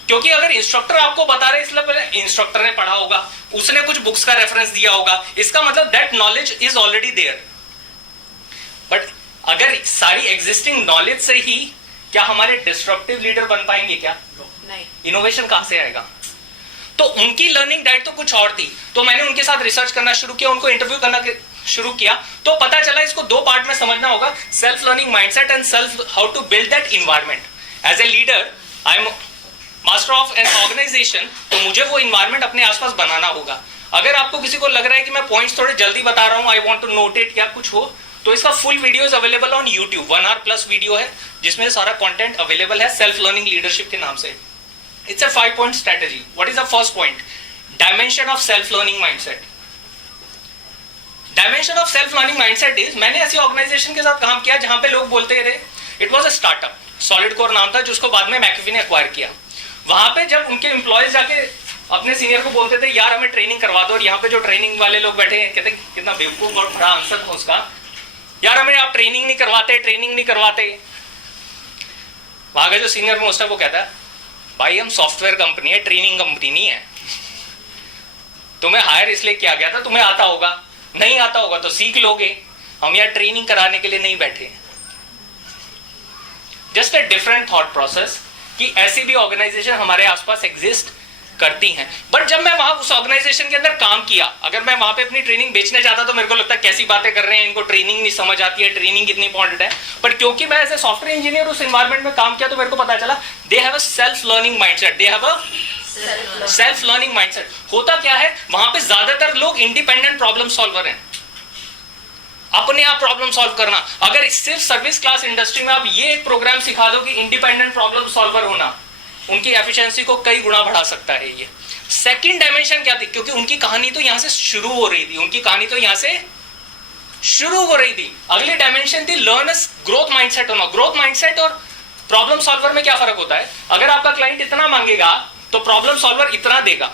क्योंकि अगर इंस्ट्रक्टर आपको बता रहे इसलिए इंस्ट्रक्टर ने पढ़ा होगा, उसने कुछ बुक्स का रेफरेंस दिया होगा, इसका मतलब that knowledge is already there. But अगर सारी एग्जिस्टिंग नॉलेज से ही क्या हमारे डिस्ट्रप्टिव लीडर बन पाएंगे क्या? नहीं. इनोवेशन कहां से आएगा? तो उनकी लर्निंग डाइट तो कुछ और थी. तो मैंने उनके साथ रिसर्च करना शुरू किया, उनको इंटरव्यू करना शुरू किया. तो पता चला इसको 2 पार्ट में समझना होगा, self learning mindset and self how to build that environment. As a leader I am master of an organisation, तो मुझे वो इन्वायरमेंट अपने आसपास बनाना होगा. अगर आपको किसी को लग रहा है कि मैं पॉइंट्स थोड़े जल्दी बता रहा हूं, I want to note it या कुछ हो, तो इसका full video is available on YouTube. 1 hour plus video है जिसमें सारा कंटेंट अवेलेबल है सेल्फ लर्निंग लीडरशिप के नाम से. It's a 5-point strategy. What is the first point? Dimension of self-learning mindset. Dimension of self-learning mindset is, मैंने ऐसी organisation के साथ काम किया जहां पे लोग बोलते थे, it was a startup, solid core नाम था, जिसको बाद में मैकेफी ने एक्वायर किया. वहां पे जब उनके एम्प्लॉयज जाके अपने सीनियर को बोलते थे यार हमें ट्रेनिंग करवा दो, और यहाँ पे जो ट्रेनिंग वाले लोग बैठे हैं कहते कितना बेवकूफ और बड़ा आंसर था उसका, यार हमें आप ट्रेनिंग नहीं करवाते. वहां का जो सीनियर मोस्ट है वो कहता है भाई हम सॉफ्टवेयर कंपनी है, ट्रेनिंग कंपनी नहीं है. तुम्हें हायर इसलिए किया गया था, तुम्हें आता होगा, नहीं आता होगा तो सीख लोगे. हम यहाँ ट्रेनिंग कराने के लिए नहीं बैठे. Just a different thought process कि ऐसी भी ऑर्गेनाइजेशन हमारे आसपास एग्जिस्ट करती हैं. बट जब मैं वहां उस ऑर्गेनाइजेशन के अंदर काम किया, अगर मैं वहां पे अपनी ट्रेनिंग बेचने जाता तो मेरे को लगता है कैसी बातें कर रहे हैं, इनको ट्रेनिंग नहीं समझ आती है, ट्रेनिंग कितनी इंपॉर्टेंट है. बट क्योंकि मैं एज ए सॉफ्टवेयर इंजीनियर उस एनवायरनमेंट में काम किया तो मेरे को पता चला they have a self learning mindset. They have a self learning mindset. होता क्या है, वहां पे ज्यादातर लोग इंडिपेंडेंट प्रॉब्लम सॉल्वर हैं, अपने आप प्रॉब्लम सॉल्व करना. अगर सिर्फ सर्विस क्लास इंडस्ट्री में आप ये एक प्रोग्राम सिखा दो कि इंडिपेंडेंट प्रॉब्लम सॉल्वर होना, उनकी एफिशिएंसी को कई गुना बढ़ा सकता है ये। सेकंड डायमेंशन क्या थी, क्योंकि उनकी कहानी तो यहां से शुरू हो रही थी, उनकी कहानी तो यहां से शुरू हो रही थी। अगली डायमेंशन थी लर्न ग्रोथ माइंडसेट होना। ग्रोथ माइंडसेट और प्रॉब्लम सॉल्वर में क्या फर्क होता है? अगर आपका क्लाइंट इतना मांगेगा तो प्रॉब्लम सॉल्वर इतना देगा,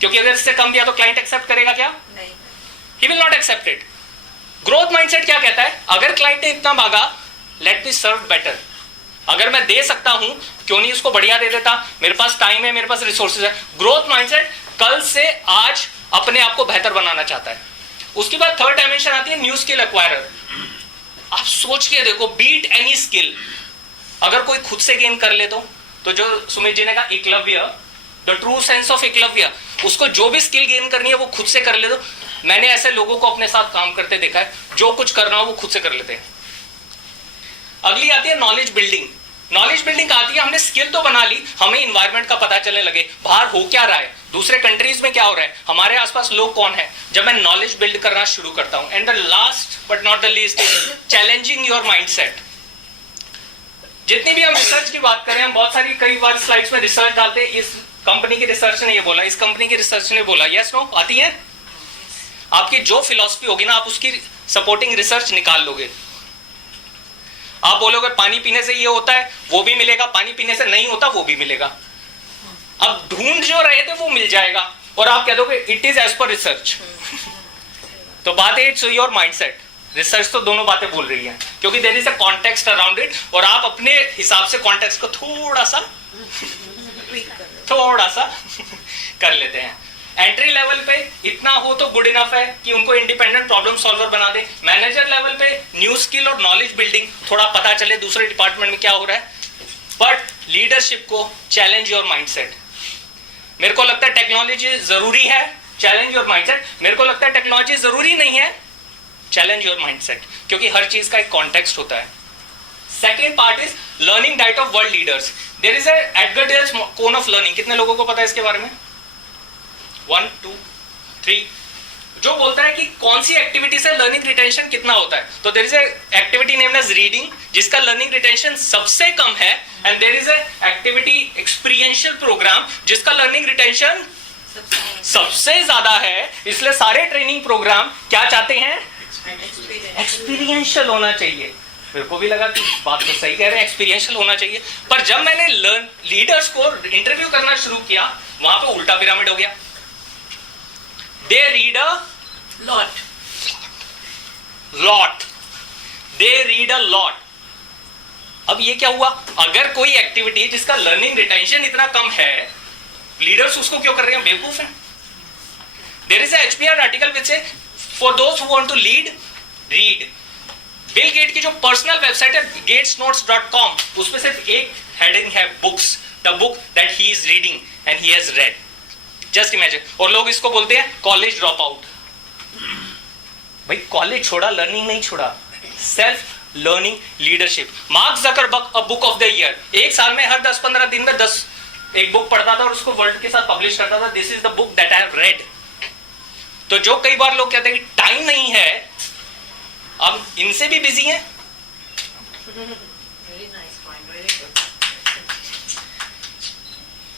क्योंकि अगर इससे कम दिया तो क्लाइंट एक्सेप्ट करेगा क्या? नहीं। He will not accept it. Growth mindset क्या कहता है? अगर क्लाइंट ने इतना मांगा, लेट मी सर्व बेटर। अगर मैं दे सकता हूं, क्यों नहीं उसको बढ़िया दे देता? मेरे पास टाइम है, मेरे पास रिसोर्सेज है। ग्रोथ माइंडसेट कल से आज अपने आप को बेहतर बनाना चाहता है। उसके बाद थर्ड डायमेंशन आती है न्यू स्किल एक्वायरर। आप सोच के देखो, बीट एनी स्किल। अगर कोई खुद से गेन कर ले तो जो सुमित जी ने कहा Eklavya, the true sense of Eklavya, उसको जो भी स्किल गेन करनी है वो खुद से कर ले दो। मैंने ऐसे लोगों को अपने साथ काम करते देखा है, जो कुछ करना हो वो खुद से कर लेते हैं। अगली आती है नॉलेज बिल्डिंग। नॉलेज बिल्डिंग आती है, हमने स्किल तो बना ली, हमें इन्वायरमेंट का पता चलने लगे, बाहर हो क्या रहा है, दूसरे कंट्रीज में क्या हो रहा है, हमारे आसपास लोग कौन है। जब मैं नॉलेज बिल्ड करना शुरू करता हूं, and the last but not the least, challenging your mindset. जितनी भी हम रिसर्च की बात करें, हम बहुत सारी कई बार स्लाइड्स में रिसर्च डालते हैं, इस कंपनी की रिसर्च ने ये बोला, इस कंपनी की रिसर्च ने बोला, यस नो आती है। आपकी जो फिलॉसफी होगी ना, आप उसकी सपोर्टिंग रिसर्च निकाल लोगे। आप बोलोगे पानी पीने से ये होता है, वो भी मिलेगा, पानी पीने से नहीं होता, वो भी मिलेगा। अब ढूंढ जो रहे थे वो मिल जाएगा, और आप कह दोगे it is as per research. तो बात है इट्स योर माइंडसेट। रिसर्च तो दोनों बातें बोल रही है, क्योंकि there is a context around it, और आप अपने हिसाब से कॉन्टेक्स्ट को थोड़ा सा कर लेते हैं। एंट्री लेवल पे इतना हो तो गुड इनफ है कि उनको इंडिपेंडेंट प्रॉब्लम सॉल्वर बना दे। मैनेजर लेवल पे न्यू स्किल और नॉलेज बिल्डिंग, थोड़ा पता चले दूसरे डिपार्टमेंट में क्या हो रहा है। बट लीडरशिप को चैलेंज योर माइंडसेट। मेरे को लगता है टेक्नोलॉजी जरूरी है, चैलेंज योर माइंडसेट। मेरे को लगता है टेक्नोलॉजी जरूरी नहीं है, चैलेंज योर माइंडसेट, क्योंकि हर चीज का एक कॉन्टेक्स्ट होता है। Second part is learning diet of world leaders. There is Edgar Dale's cone of learning. कितने लोगों को पता है इसके बारे में? 1 2 3, जो बोलता है कि कौन सी एक्टिविटी से लर्निंग रिटेंशन कितना होता है। तो there is activity named as reading, जिसका लर्निंग रिटेंशन सबसे कम है, and there is activity experiential program, जिसका लर्निंग रिटेंशन सबसे ज्यादा है। इसलिए सारे ट्रेनिंग प्रोग्राम क्या चाहते हैं? एक्सपीरियंशियल होना चाहिए। मेरे को भी लगा कि बात तो सही कह रहे हैं, एक्सपीरियंशियल होना चाहिए। पर जब मैंने लीडर्स को इंटरव्यू करना शुरू किया, वहां पे उल्टा पिरामिड हो गया। They read a lot. They read a lot. अब ये क्या हुआ? अगर कोई एक्टिविटी जिसका लर्निंग रिटेंशन इतना कम है, लीडर्स उसको क्यों कर रहे हैं? बेवकूफ है। There is a HBR article which says for those who want to lead, read. Bill Gate की जो पर्सनल वेबसाइट है gatesnotes.com, उसमें सिर्फ एक हेडिंग है, books, the book that he is reading and he has red. Just imagine. और लोग इसको बोलते हैं कॉलेज ड्रॉप आउट। भाई कॉलेज छोड़ा, लर्निंग नहीं छोड़ा। Self learning leadership. Mark Zuckerberg a book of the year, एक साल में हर 10-15 दिन में 10 एक बुक पढ़ता था और उसको वर्ल्ड के साथ पब्लिश करता था, this is the book that I have read. तो जो कई बार लोग कहते हैं कि टाइम नहीं है, अब इनसे भी बिजी हैं।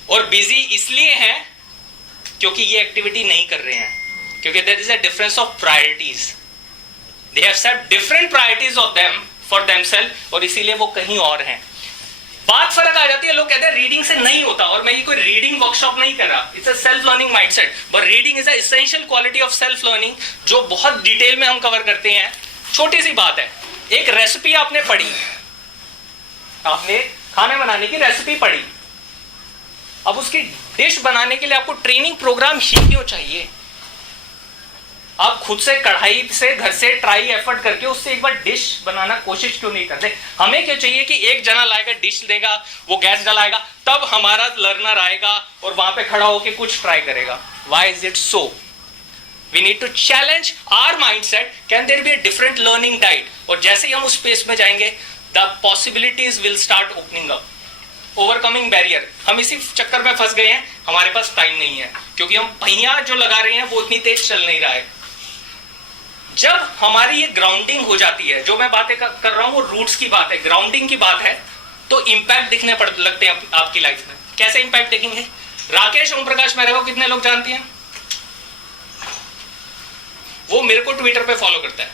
और बिजी इसलिए हैं क्योंकि ये एक्टिविटी नहीं कर रहे हैं, क्योंकि there is a difference of priorities. They have set different priorities of them for themselves, और इसीलिए वो कहीं और हैं। बात फर्क आ जाती है, लोग कहते हैं रीडिंग से नहीं होता, और मैं ये कोई रीडिंग वर्कशॉप नहीं कर रहा, it's a self learning mindset. But reading is a essential quality of self learning, जो बहुत डिटेल में हम कवर करते हैं। छोटी सी बात है, एक रेसिपी आपने पढ़ी, आपने खाने बनाने की रेसिपी पढ़ी, अब उसकी डिश बनाने के लिए आपको ट्रेनिंग प्रोग्राम ही क्यों चाहिए? आप खुद से कढ़ाई से घर से ट्राई एफर्ट करके उससे एक बार डिश बनाना कोशिश क्यों नहीं करते? हमें क्यों चाहिए कि एक जना लाएगा, डिश देगा, वो गैस जलाएगा, तब हमारा लर्नर आएगा और वहां पे खड़ा होकर कुछ ट्राई करेगा? Why is it so? We need to challenge our mindset, can there be a different learning diet? और जैसे ही हम उस स्पेस में जाएंगे, the possibilities will start opening up. Overcoming barrier, हम इसी चक्कर में फंस गए हैं, हमारे पास टाइम नहीं है, क्योंकि हम पहिया जो लगा रहे हैं वो इतनी तेज चल नहीं रहा है। जब हमारी ये ग्राउंडिंग हो जाती है, जो मैं बातें कर रहा हूं वो रूट्स की बात है, ग्राउंडिंग की बात है, तो इंपैक्ट दिखने लगते हैं आपकी लाइफ में। कैसे इम्पैक्ट देखेंगे? राकेश ओम प्रकाश मेहरा को कितने लोग जानते हैं? वो मेरे को ट्विटर पे फॉलो करता है।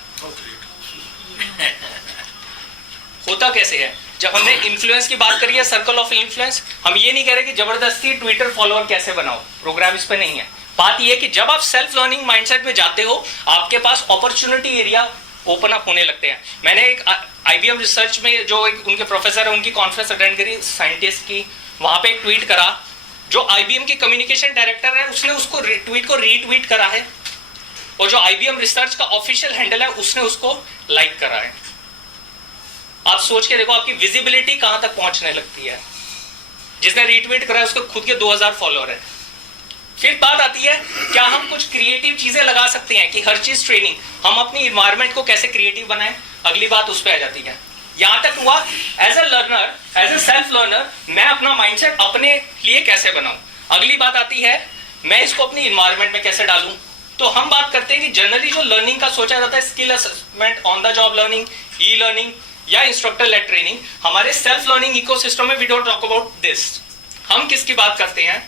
होता कैसे है? जब हमने इन्फ्लुएंस की बात करी है, सर्कल ऑफ इन्फ्लुएंस, हम ये नहीं कह रहे कि जबरदस्ती ट्विटर फॉलोअर कैसे बनाओ, प्रोग्राम इस पे नहीं है। बात ये है कि जब आप सेल्फ लर्निंग माइंडसेट में जाते हो, आपके पास अपॉर्चुनिटी एरिया ओपन अप होने लगते हैं। मैंने एक IBM रिसर्च में जो एक उनके प्रोफेसर है, उनकी कॉन्फ्रेंस अटेंड करी साइंटिस्ट की, वहां पे एक ट्वीट करा, जो IBM के कम्युनिकेशन डायरेक्टर है उसने उसको ट्वीट को रीट्वीट करा है, और जो IBM रिसर्च का ऑफिशियल हैंडल है उसने उसको लाइक करा है। आप सोच के देखो आपकी विजिबिलिटी कहां तक पहुंचने लगती है। जिसने रीट्वीट करा है उसके खुद के 2000 फॉलोअर है। फिर बात आती है, क्या हम कुछ क्रिएटिव चीजें लगा सकते हैं कि हर चीज ट्रेनिंग, हम अपनी इन्वायरमेंट को कैसे क्रिएटिव बनाएं? अगली बात उस पर आ जाती है। यहां तक हुआ as a learner, as a self learner, मैं अपना माइंडसेट अपने लिए कैसे बनाऊं? अगली बात आती है, मैं इसको अपनी इन्वायरमेंट में कैसे डालूं? तो हम बात करते हैं कि जनरली जो लर्निंग का सोचा जाता है, skill assessment, on the job learning, e learning या इंस्ट्रक्टर लेड ट्रेनिंग, हमारे सेल्फ लर्निंग इकोसिस्टम में we don't talk about this. हम किसकी बात करते हैं?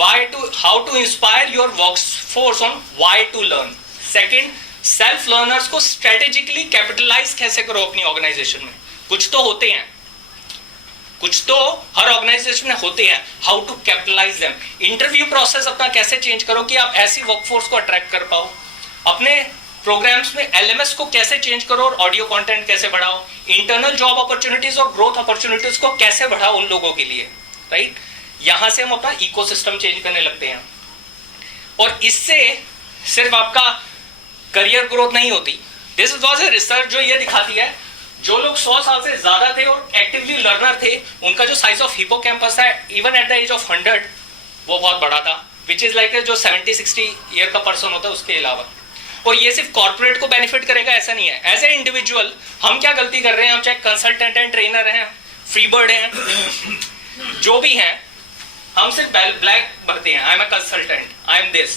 how to inspire your workforce on why to learn. Second, self learners को strategically capitalise कैसे करो अपनी ऑर्गेनाइजेशन में। कुछ तो होते हैं, कुछ तो हर ऑर्गेनाइजेशन में होते हैं, how to capitalise them. Interview process अपना कैसे चेंज करो कि आप ऐसी वर्कफोर्स को अट्रैक्ट कर पाओ। अपने प्रोग्राम्स में LMS को कैसे चेंज करो और ऑडियो कंटेंट कैसे बढ़ाओ। इंटरनल जॉब अपॉर्चुनिटीज और ग्रोथ अपॉर्चुनिटीज को कैसे बढ़ाओ उन लोगों के लिए, राइट। यहां से हम अपना इकोसिस्टम चेंज करने लगते हैं, और इससे सिर्फ आपका करियर ग्रोथ नहीं होती। दिस वाज ए रिसर्च जो ये दिखाती है, जो लोग 100 साल से ज्यादा थे और एक्टिवली लर्नर थे, उनका जो साइज ऑफ हिपोकैम्पस है even at the age of 100 वो बहुत बड़ा था, विच इज लाइक जो 70-60 ईयर का पर्सन होता है उसके अलावा। और ये सिर्फ कॉर्पोरेट को बेनिफिट करेगा ऐसा नहीं है। एज ए इंडिविजुअल हम क्या गलती कर रहे हैं, हम चाहे कंसल्टेंट हैं, ट्रेनर हैं, फ्री बर्ड हैं, जो भी हैं, हम सिर्फ ब्लैक भरते हैं, I am a consultant, I am this,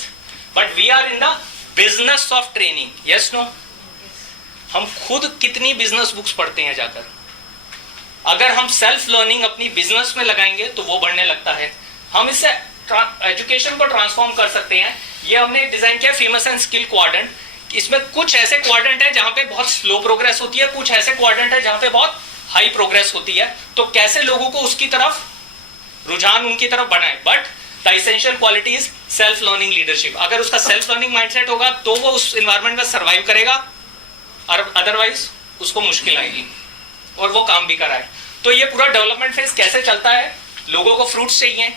but we are in the business of training, yes no. हम खुद कितनी बिजनेस बुक्स पढ़ते हैं जाकर। अगर हम सेल्फ लर्निंग अपनी बिजनेस में लगाएंगे तो वो बढ़ने लगता है। हम इससे एजुकेशन को ट्रांसफॉर्म कर सकते हैं। ये हमने डिजाइन किया फेमस एंड स्किल क्वाड्रेंट। इसमें कुछ ऐसे क्वाड्रेंट है जहां पे बहुत स्लो प्रोग्रेस होती है, कुछ ऐसे क्वाड्रेंट है जहां पे बहुत हाई प्रोग्रेस होती है। तो कैसे लोगों को उसकी तरफ रुझान उनकी तरफ बढ़ाएं। But the essential quality is self learning leadership. अगर उसका सेल्फ लर्निंग माइंडसेट होगा तो वो उस एनवायरनमेंट में सर्वाइव करेगा, और अदरवाइज उसको मुश्किल आएगी, और वो काम भी कराए। तो ये पूरा डेवलपमेंट फेज कैसे चलता है, लोगों को फ्रूट्स चाहिए,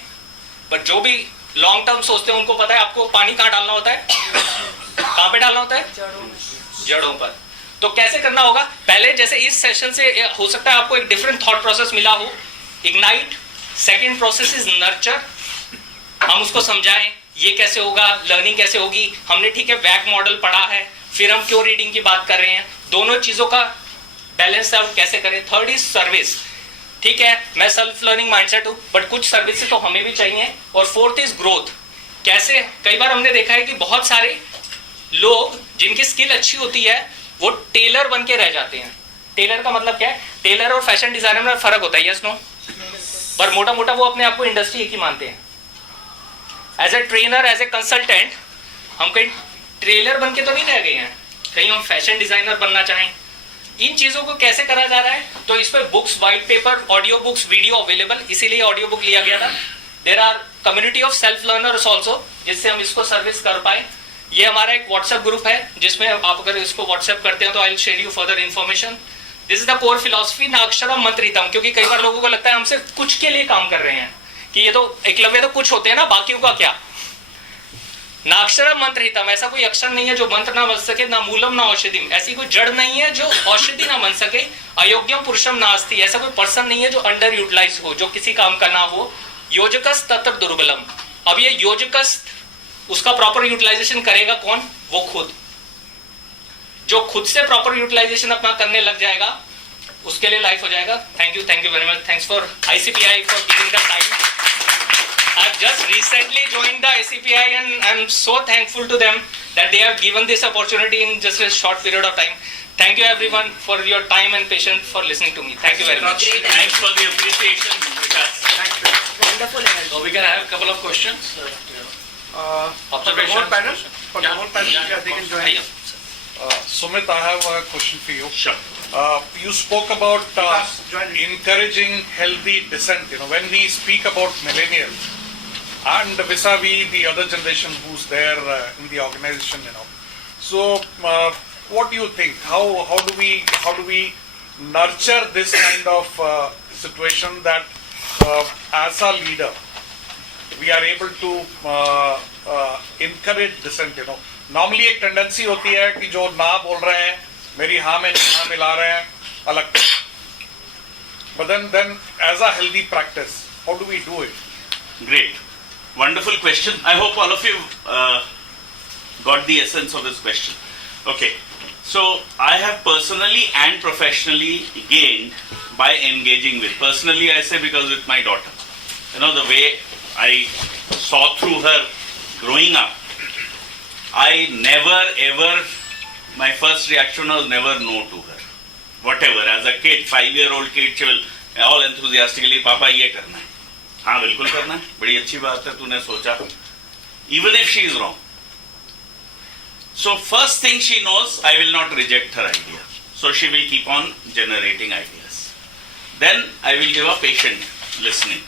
बट जो भी लॉन्ग टर्म सोचते हैं उनको पता है आपको पानी कहाँ डालना होता है, कहाँ पे डालना होता है, जड़ों पर। तो कैसे करना होगा, पहले जैसे इस सेशन से हो सकता है आपको एक डिफरेंट थॉट प्रोसेस मिला हो, ignite. Second process is nurture, हम उसको समझाएं ये कैसे होगा, लर्निंग कैसे होगी। हमने ठीक है वैक मॉडल पढ़ा है, फिर हम क्यों रीडिंग की बात कर रहे हैं, दोनों चीजों का बैलेंस आउट कैसे करें। थर्ड इज सर्विस, ठीक है मैं सेल्फ लर्निंग माइंडसेट हूं, बट कुछ सर्विस तो हमें भी चाहिए। और फोर्थ इज ग्रोथ, कैसे कई बार हमने देखा है कि बहुत सारे लोग जिनकी स्किल अच्छी होती है वो टेलर बन के रह जाते हैं। टेलर का मतलब क्या है, टेलर और फैशन डिजाइनर में फर्क होता है, यस नो, पर मोटा मोटा वो अपने आप को इंडस्ट्री एक ही मानते हैं। As a trainer, as a consultant, हम कहीं ट्रेलर बन के तो नहीं रह गए हैं, कहीं हम फैशन डिजाइनर बनना चाहें। इन चीजों को कैसे करा जा रहा है, तो इस पर books, white paper, audio books, video available, इसीलिए ऑडियो बुक लिया गया था। There are community of self learners also, जिससे हम इसको सर्विस कर पाए। ये हमारा एक व्हाट्सएप ग्रुप है जिसमें आप अगर इसको व्हाट्सएप करते हैं तो I will share you further information. This is the core philosophy नाक्षरम मंत्रितम, क्योंकि कई बार लोगों को लगता है हम सिर्फ कुछ के लिए काम कर रहे हैं, कि ये तो एकलव्य तो कुछ होते हैं ना, बाकियों का क्या। नाक्षरम मंत्रितम, ऐसा कोई अक्षर नहीं है जो मंत्र ना बन सके, ना मूलम ना औषधिम, ऐसी कोई जड़ नहीं है जो औषधि ना बन सके। अयोग्यम पुरुषम नास्ति, ऐसा कोई पर्सन नहीं है जो अंडर यूटिलाइज हो, जो किसी काम का ना हो। योजकस तत्र दुर्बलम, अब ये योजकस उसका प्रॉपर यूटिलाइजेशन करेगा कौन, वो खुद। जो खुद से प्रॉपर यूटिलाइजेशन अपना करने लग जाएगा उसके लिए लाइफ हो जाएगा। Thank you very much, thanks for ICPI for giving the time. I've just recently joined the ICPI and I'm so thankful to them that they have given this opportunity in just a short period of time. Thank you everyone for your time and patience for listening to me. Thank you very much. Thanks for the appreciation, Vikas. Thank you. wonderful energy. So we can have a couple of questions. For the whole Observations. panel, for the Yeah. whole panel, yeah, they can join. Sumit, I have a question for you. Sure. You spoke about Vikas, join in. encouraging healthy dissent. When we speak about millennials and vis-a-vis the other generation who's there in the organization, So, what do you think? How do we nurture this kind of situation that as a leader we are able to encourage dissent? Normally एक tendency होती है कि जो ना बोल रहे हैं मेरी हाँ में नहीं हाँ मिला रहे हैं अलग, but then as a healthy practice, how do we do it? Great. Wonderful question. I hope all of you got the essence of this question. Okay. So, I have personally and professionally gained by engaging with. Personally, I say because with my daughter. The way I saw through her growing up, I never ever, my first reaction was never no to her. Whatever, as a kid, 5-year-old kid, she will all enthusiastically, Papa, ये करना है. हाँ, बिल्कुल करना है. बड़ी अच्छी बात है, तूने सोचा. Even if she is wrong. So first thing she knows, I will not reject her idea. So she will keep on generating ideas. Then I will give a patient listening.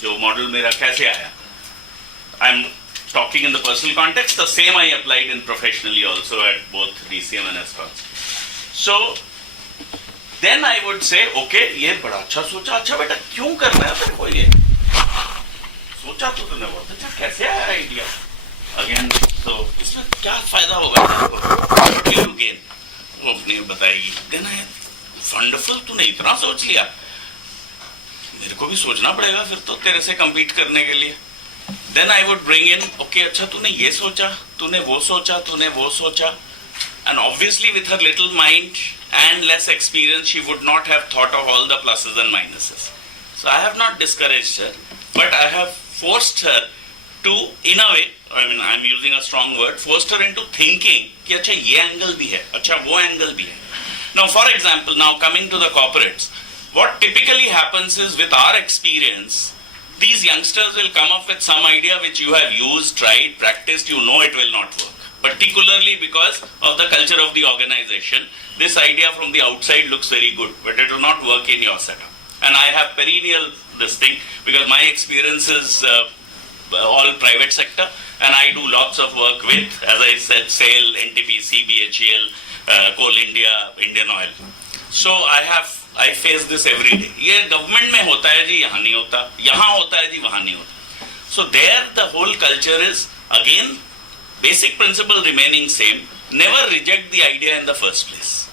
जो model मेरा कैसे आया? I'm talking in the personal context. The same I applied in professionally also at both DCM and SCOTS. So then I would say, okay, ये बड़ा अच्छा सोचा. अच्छा बेटा क्यों कर रहा है तेरे को ये? सोचा तो तूने बहुत अच्छा, कैसे आया आइडिया? Again, तो इसमें क्या फायदा होगा तेरे को? What will you gain? वो अपनी बताएगी. Then I, wonderful, तूने इतना सोच लिया. मेरे को भी सोचना पड़ेगा फिर तो तेरे से compete करने के लिए. Then I would bring in, okay, अच्छा तूने ये सोचा, तूने वो सोचा, तूने वो सोचा. And obviously with her little mind and less experience, she would not have thought of all the pluses and minuses. So I have not discouraged her, but I have forced her to, in a way, I mean, I'm using a strong word, forced her into thinking कि अच्छा ये angle भी है, अच्छा वो angle भी है. Now, for example, now coming to the corporates, what typically happens is with our experience, these youngsters will come up with some idea which you have used, tried, practiced, you know it will not work. Particularly because of the culture of the organization, this idea from the outside looks very good, but it will not work in your setup. And I have perennial this thing because my experience is all private sector, and I do lots of work with, as I said, SAIL, NTPC, BHEL, Coal India, Indian Oil. So I face this every day. ये government में होता है जी, यहाँ नहीं होता, यहाँ होता है जी, वहाँ नहीं होता. So there the whole culture is again basic principle remaining same. Never reject the idea in the first place.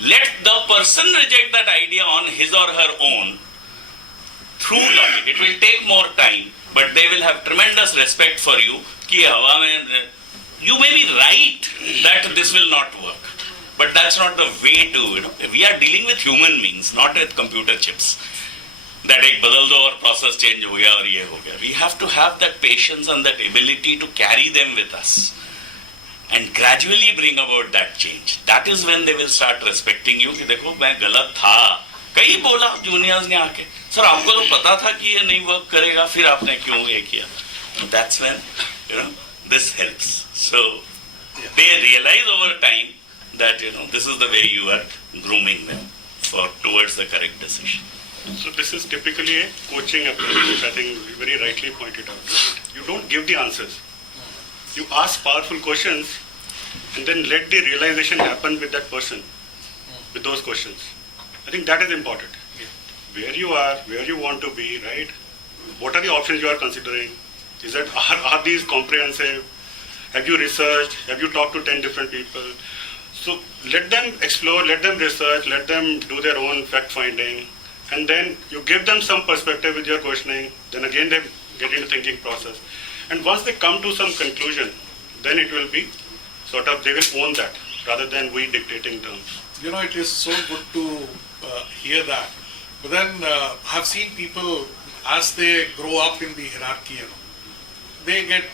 Let the person reject that idea on his or her own through logic. It will take more time, but they will have tremendous respect for you. कि हवा में, you may be right that this will not work, but that's not the way to. We are dealing with human beings, not with computer chips. That एक बदल दो और process change हो गया और ये हो गया. We have to have that patience and that ability to carry them with us and gradually bring about that change. That is when they will start respecting you कि देखो मैं गलत था. कई बोला juniors ने आके, सर आपको तो पता था कि ये नहीं work करेगा, फिर आपने क्यों ये किया? That's when this helps. So they realize over time that this is the way you are grooming them towards the correct decision. So this is typically a coaching approach, which I think you very rightly pointed out. You don't give the answers. You ask powerful questions and then let the realization happen with that person, with those questions. I think that is important. Where you are, where you want to be, right? What are the options you are considering? Are these comprehensive? Have you researched? Have you talked to 10 different people? So let them explore, let them research, let them do their own fact finding. And then you give them some perspective with your questioning, then again they get into thinking process. And once they come to some conclusion, then it will be sort of, they will own that rather than we dictating terms. It is so good to hear that. But then I've seen people, as they grow up in the hierarchy, they get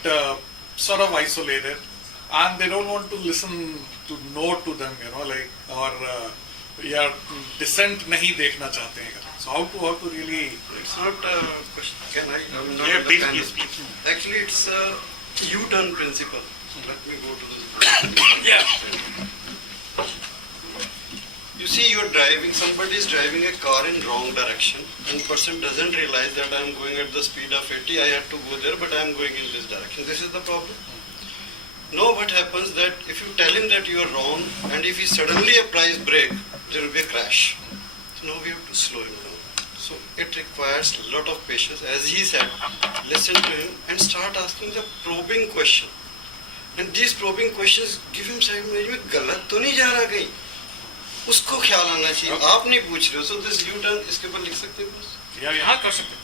sort of isolated and they don't want to listen to no to them, or या decent नहीं देखना चाहते हैं. So how to really? It's not a question. Can I? I'm not Yeah, in the please, panel. please, please. Actually, it's a U-turn principle. Let me go to this. Yeah. You see, you're driving. Somebody is driving a car in wrong direction, and person doesn't realize that I'm going at the speed of 80. I have to go there, but I'm going in this direction. This is the problem. Now, what happens that if you tell him that you are wrong, and if he suddenly applies brake, there will be a crash. So now we have to slow him down. So it requires a lot of patience. As he said, listen to him and start asking the probing question. And these probing questions give him side में गलत तो नहीं जा रहा कहीं. उसको ख्याल आना चाहिए. आप नहीं पूछ रहे हो. So this U-turn इसके ऊपर लिख सकते हो बस. हाँ कर सकते.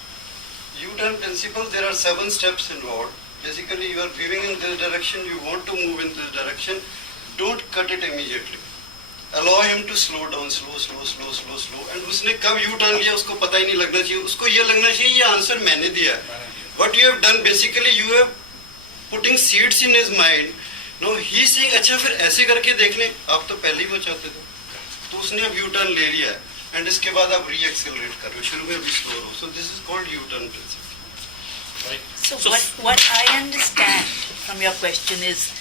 U-turn principle, there are 7 steps involved. Basically, you are moving in this direction. You want to move in this direction. Don't cut it immediately. Allow him to slow down, slow. And उसने कब U-turn लिया उसको पता ही नहीं लगना चाहिए. उसको ये लगना चाहिए ये आंसर मैंने दिया है. What you have done basically, you have putting seeds in his mind. No, he is saying अच्छा फिर ऐसे करके देख लें. आप तो पहले ही वो चाहते थे. तो उसने अब U-turn ले लिया है. And इसके बाद आप re-accelerate कर रहे हो. शुरू में भी slow हो. So this is called U-turn principle. So what I understand from your question is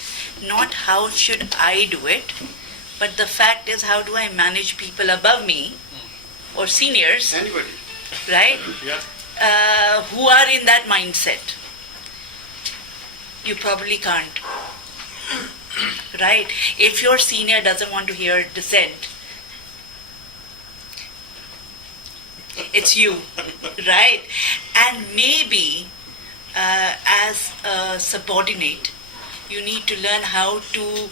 not how should I do it, but the fact is how do I manage people above me or seniors, Anybody. right, Yeah. who are in that mindset. You probably can't. Right? If your senior doesn't want to hear dissent, it's you. Right? And maybe as a subordinate, you need to learn how to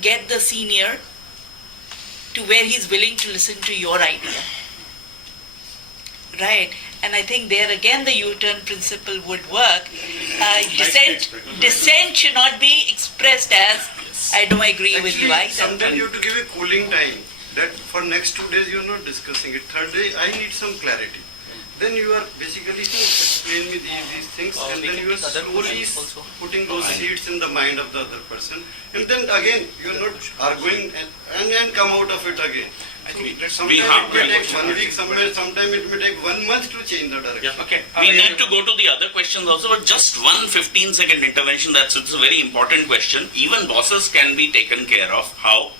get the senior to where he's willing to listen to your idea. Right? And I think there again the U-turn principle would work. Dissent should not be expressed as I don't agree with you Actually, either. sometimes you have to give a cooling time. That for next 2 days you are not discussing it. Third day I need some clarity. Then you are basically saying, explain me these things, and then you are slowly putting those seeds in the mind of the other person, and then again you are not arguing and come out of it again. So sometimes it may take 1 week, sometimes it may take 1 month to change the direction. Okay. We need to go to the other questions also, but just one 15-second intervention. It's a very important question. Even bosses can be taken care of. How?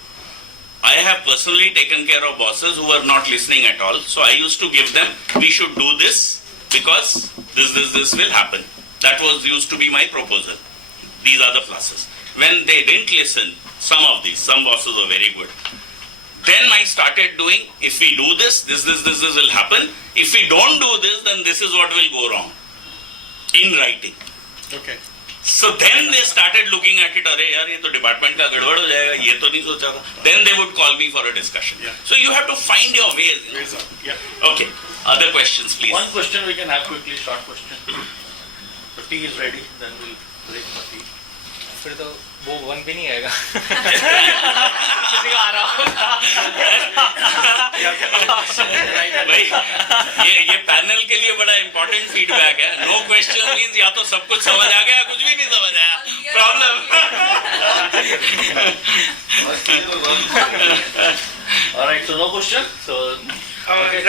I have personally taken care of bosses who were not listening at all. So I used to give them, we should do this because this will happen. That used to be my proposal. These are the pluses. When they didn't listen, some bosses were very good. Then I started doing, if we do this will happen. If we don't do this, then this is what will go wrong. In writing. Okay. So then they started looking at it, अरे यार ये तो department का गड़बड़ हो जाएगा, ये तो नहीं सोचा था. Then they would call me for a discussion. Yeah. So you have to find your ways. Ways up. Yeah. Okay. Other questions, please. One question we can have quickly, short question. The tea is ready, then we'll break for tea. फिर तो वो one भी नहीं आएगा. किसी का आ रहा होगा. भाई ये पैनल के लिए बड़ा इंपॉर्टेंट फीडबैक है. नो क्वेश्चन मींस या तो सब कुछ समझ आ गया, कुछ भी नहीं समझ आया. Problem. All right, so no question. So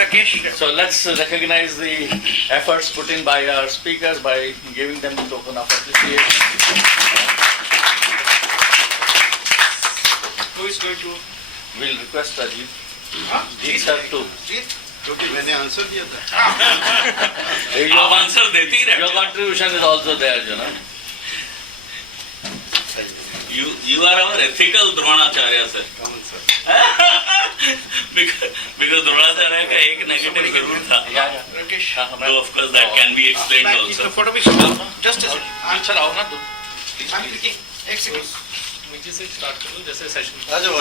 Rakesh. So let's recognize the efforts put in by our speakers by giving them the token of appreciation. Who is going to? We'll request Rajiv. Jeet sir too. क्योंकि मैंने answer दिया था. आप answer देते ही रहते. Your contribution is also there, you know. You are our ethical Dronacharya, sir. because Dronacharya का एक negative जरूर था. Rakesh. Though of course that can be explained also. The photo भी just a second. Answer आओ ना दो. I'm clicking. एक second. नीचे से स्टार्ट करो जैसे सेशन. आ जाओ.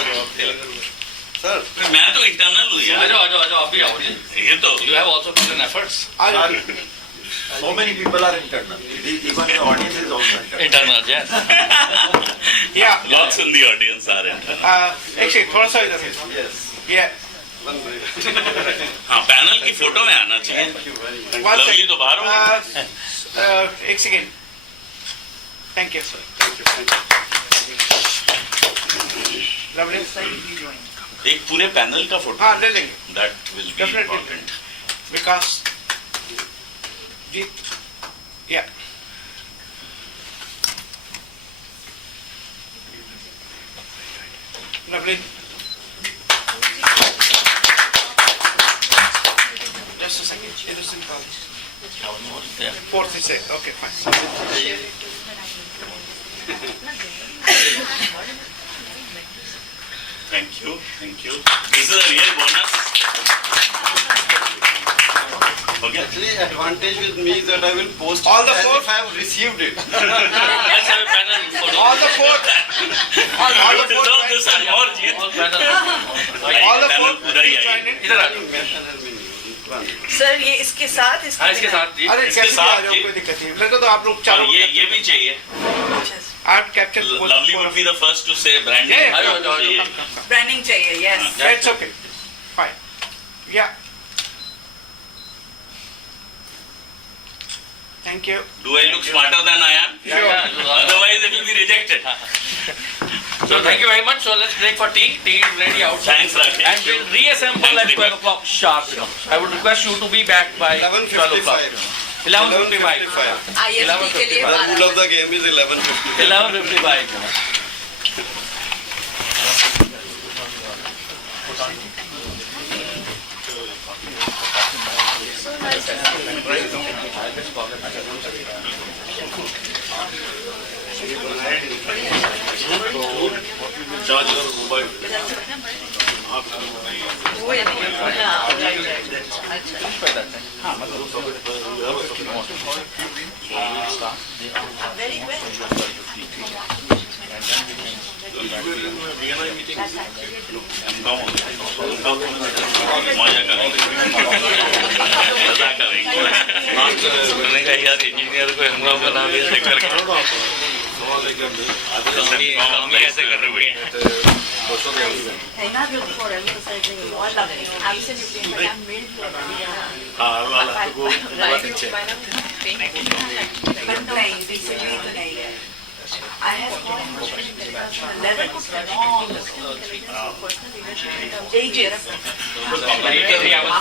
Sir. मैं तो internal हूँ यार. आ जाओ आप भी आओ. ये तो. You have also put in efforts. So many people are internal. Even the audience is also internal. Internal, yes. Yeah. Lots in the audience are internal. एक second थोड़ा सा इधर से. Yes. Yeah. हाँ पैनल की फोटो में आना चाहिए. Thank you very much. One Lovely second. तो बाहर हो. एक second. Thank you, sir. Thank you. Lovely. Please join. एक पूरे पैनल का फोटो हाँ ले लेंगे. that will be Definitely. important. Because yeah. Lovely. Just a second. Innocent college. Fourth is it. Okay, fine. Thank you, thank you. This is a real bonus. Okay. Actually, advantage with me is that I will post All it the as four? if I have received it. Let's have a panel photo. All the four. All You the four. deserve this and more, Jeet. All panel. All the Panel four. पूरा ही Please join आएगा. in. इधर आ. Sir ये इसके साथ हाँ इसके साथ जी. अरे इसके कैसे भी साथ आ जाओ ये- कोई दिक्कत नहीं. लगे तो आप लोग और चारों. ये भी चाहिए. I've captured both. Lovely would be the first to say branding. Yeah, yeah. आ जाओ, आ जाओ, आ चाहिए. जाओ. ब्रांडिंग चाहिए, yes. That's okay. Fine. Yeah. Thank you. Do I look smarter than I am? Sure. Otherwise it will be rejected. So thank you very much. So let's break for tea. Tea is ready outside. Thanks, Rakesh. And we'll reassemble at 12 o'clock sharp. So I would request you to be back by 12 o'clock. 11:55. 11:55. ISP के लिए The rule of the game is 11:55. 11:55. Charge your mobile. Very well. मजा करेंगे. मजा करेंगे. मैंने कहा यार engineer को हंगामा बना दिया ऐसे करके. काम ऐसे कर रहे भैया. And not looking for emphasizing more lovely. Absolutely. But I'm made for But नहीं, basically तो नहीं. I have gone level to long personal leadership ages. Later, I was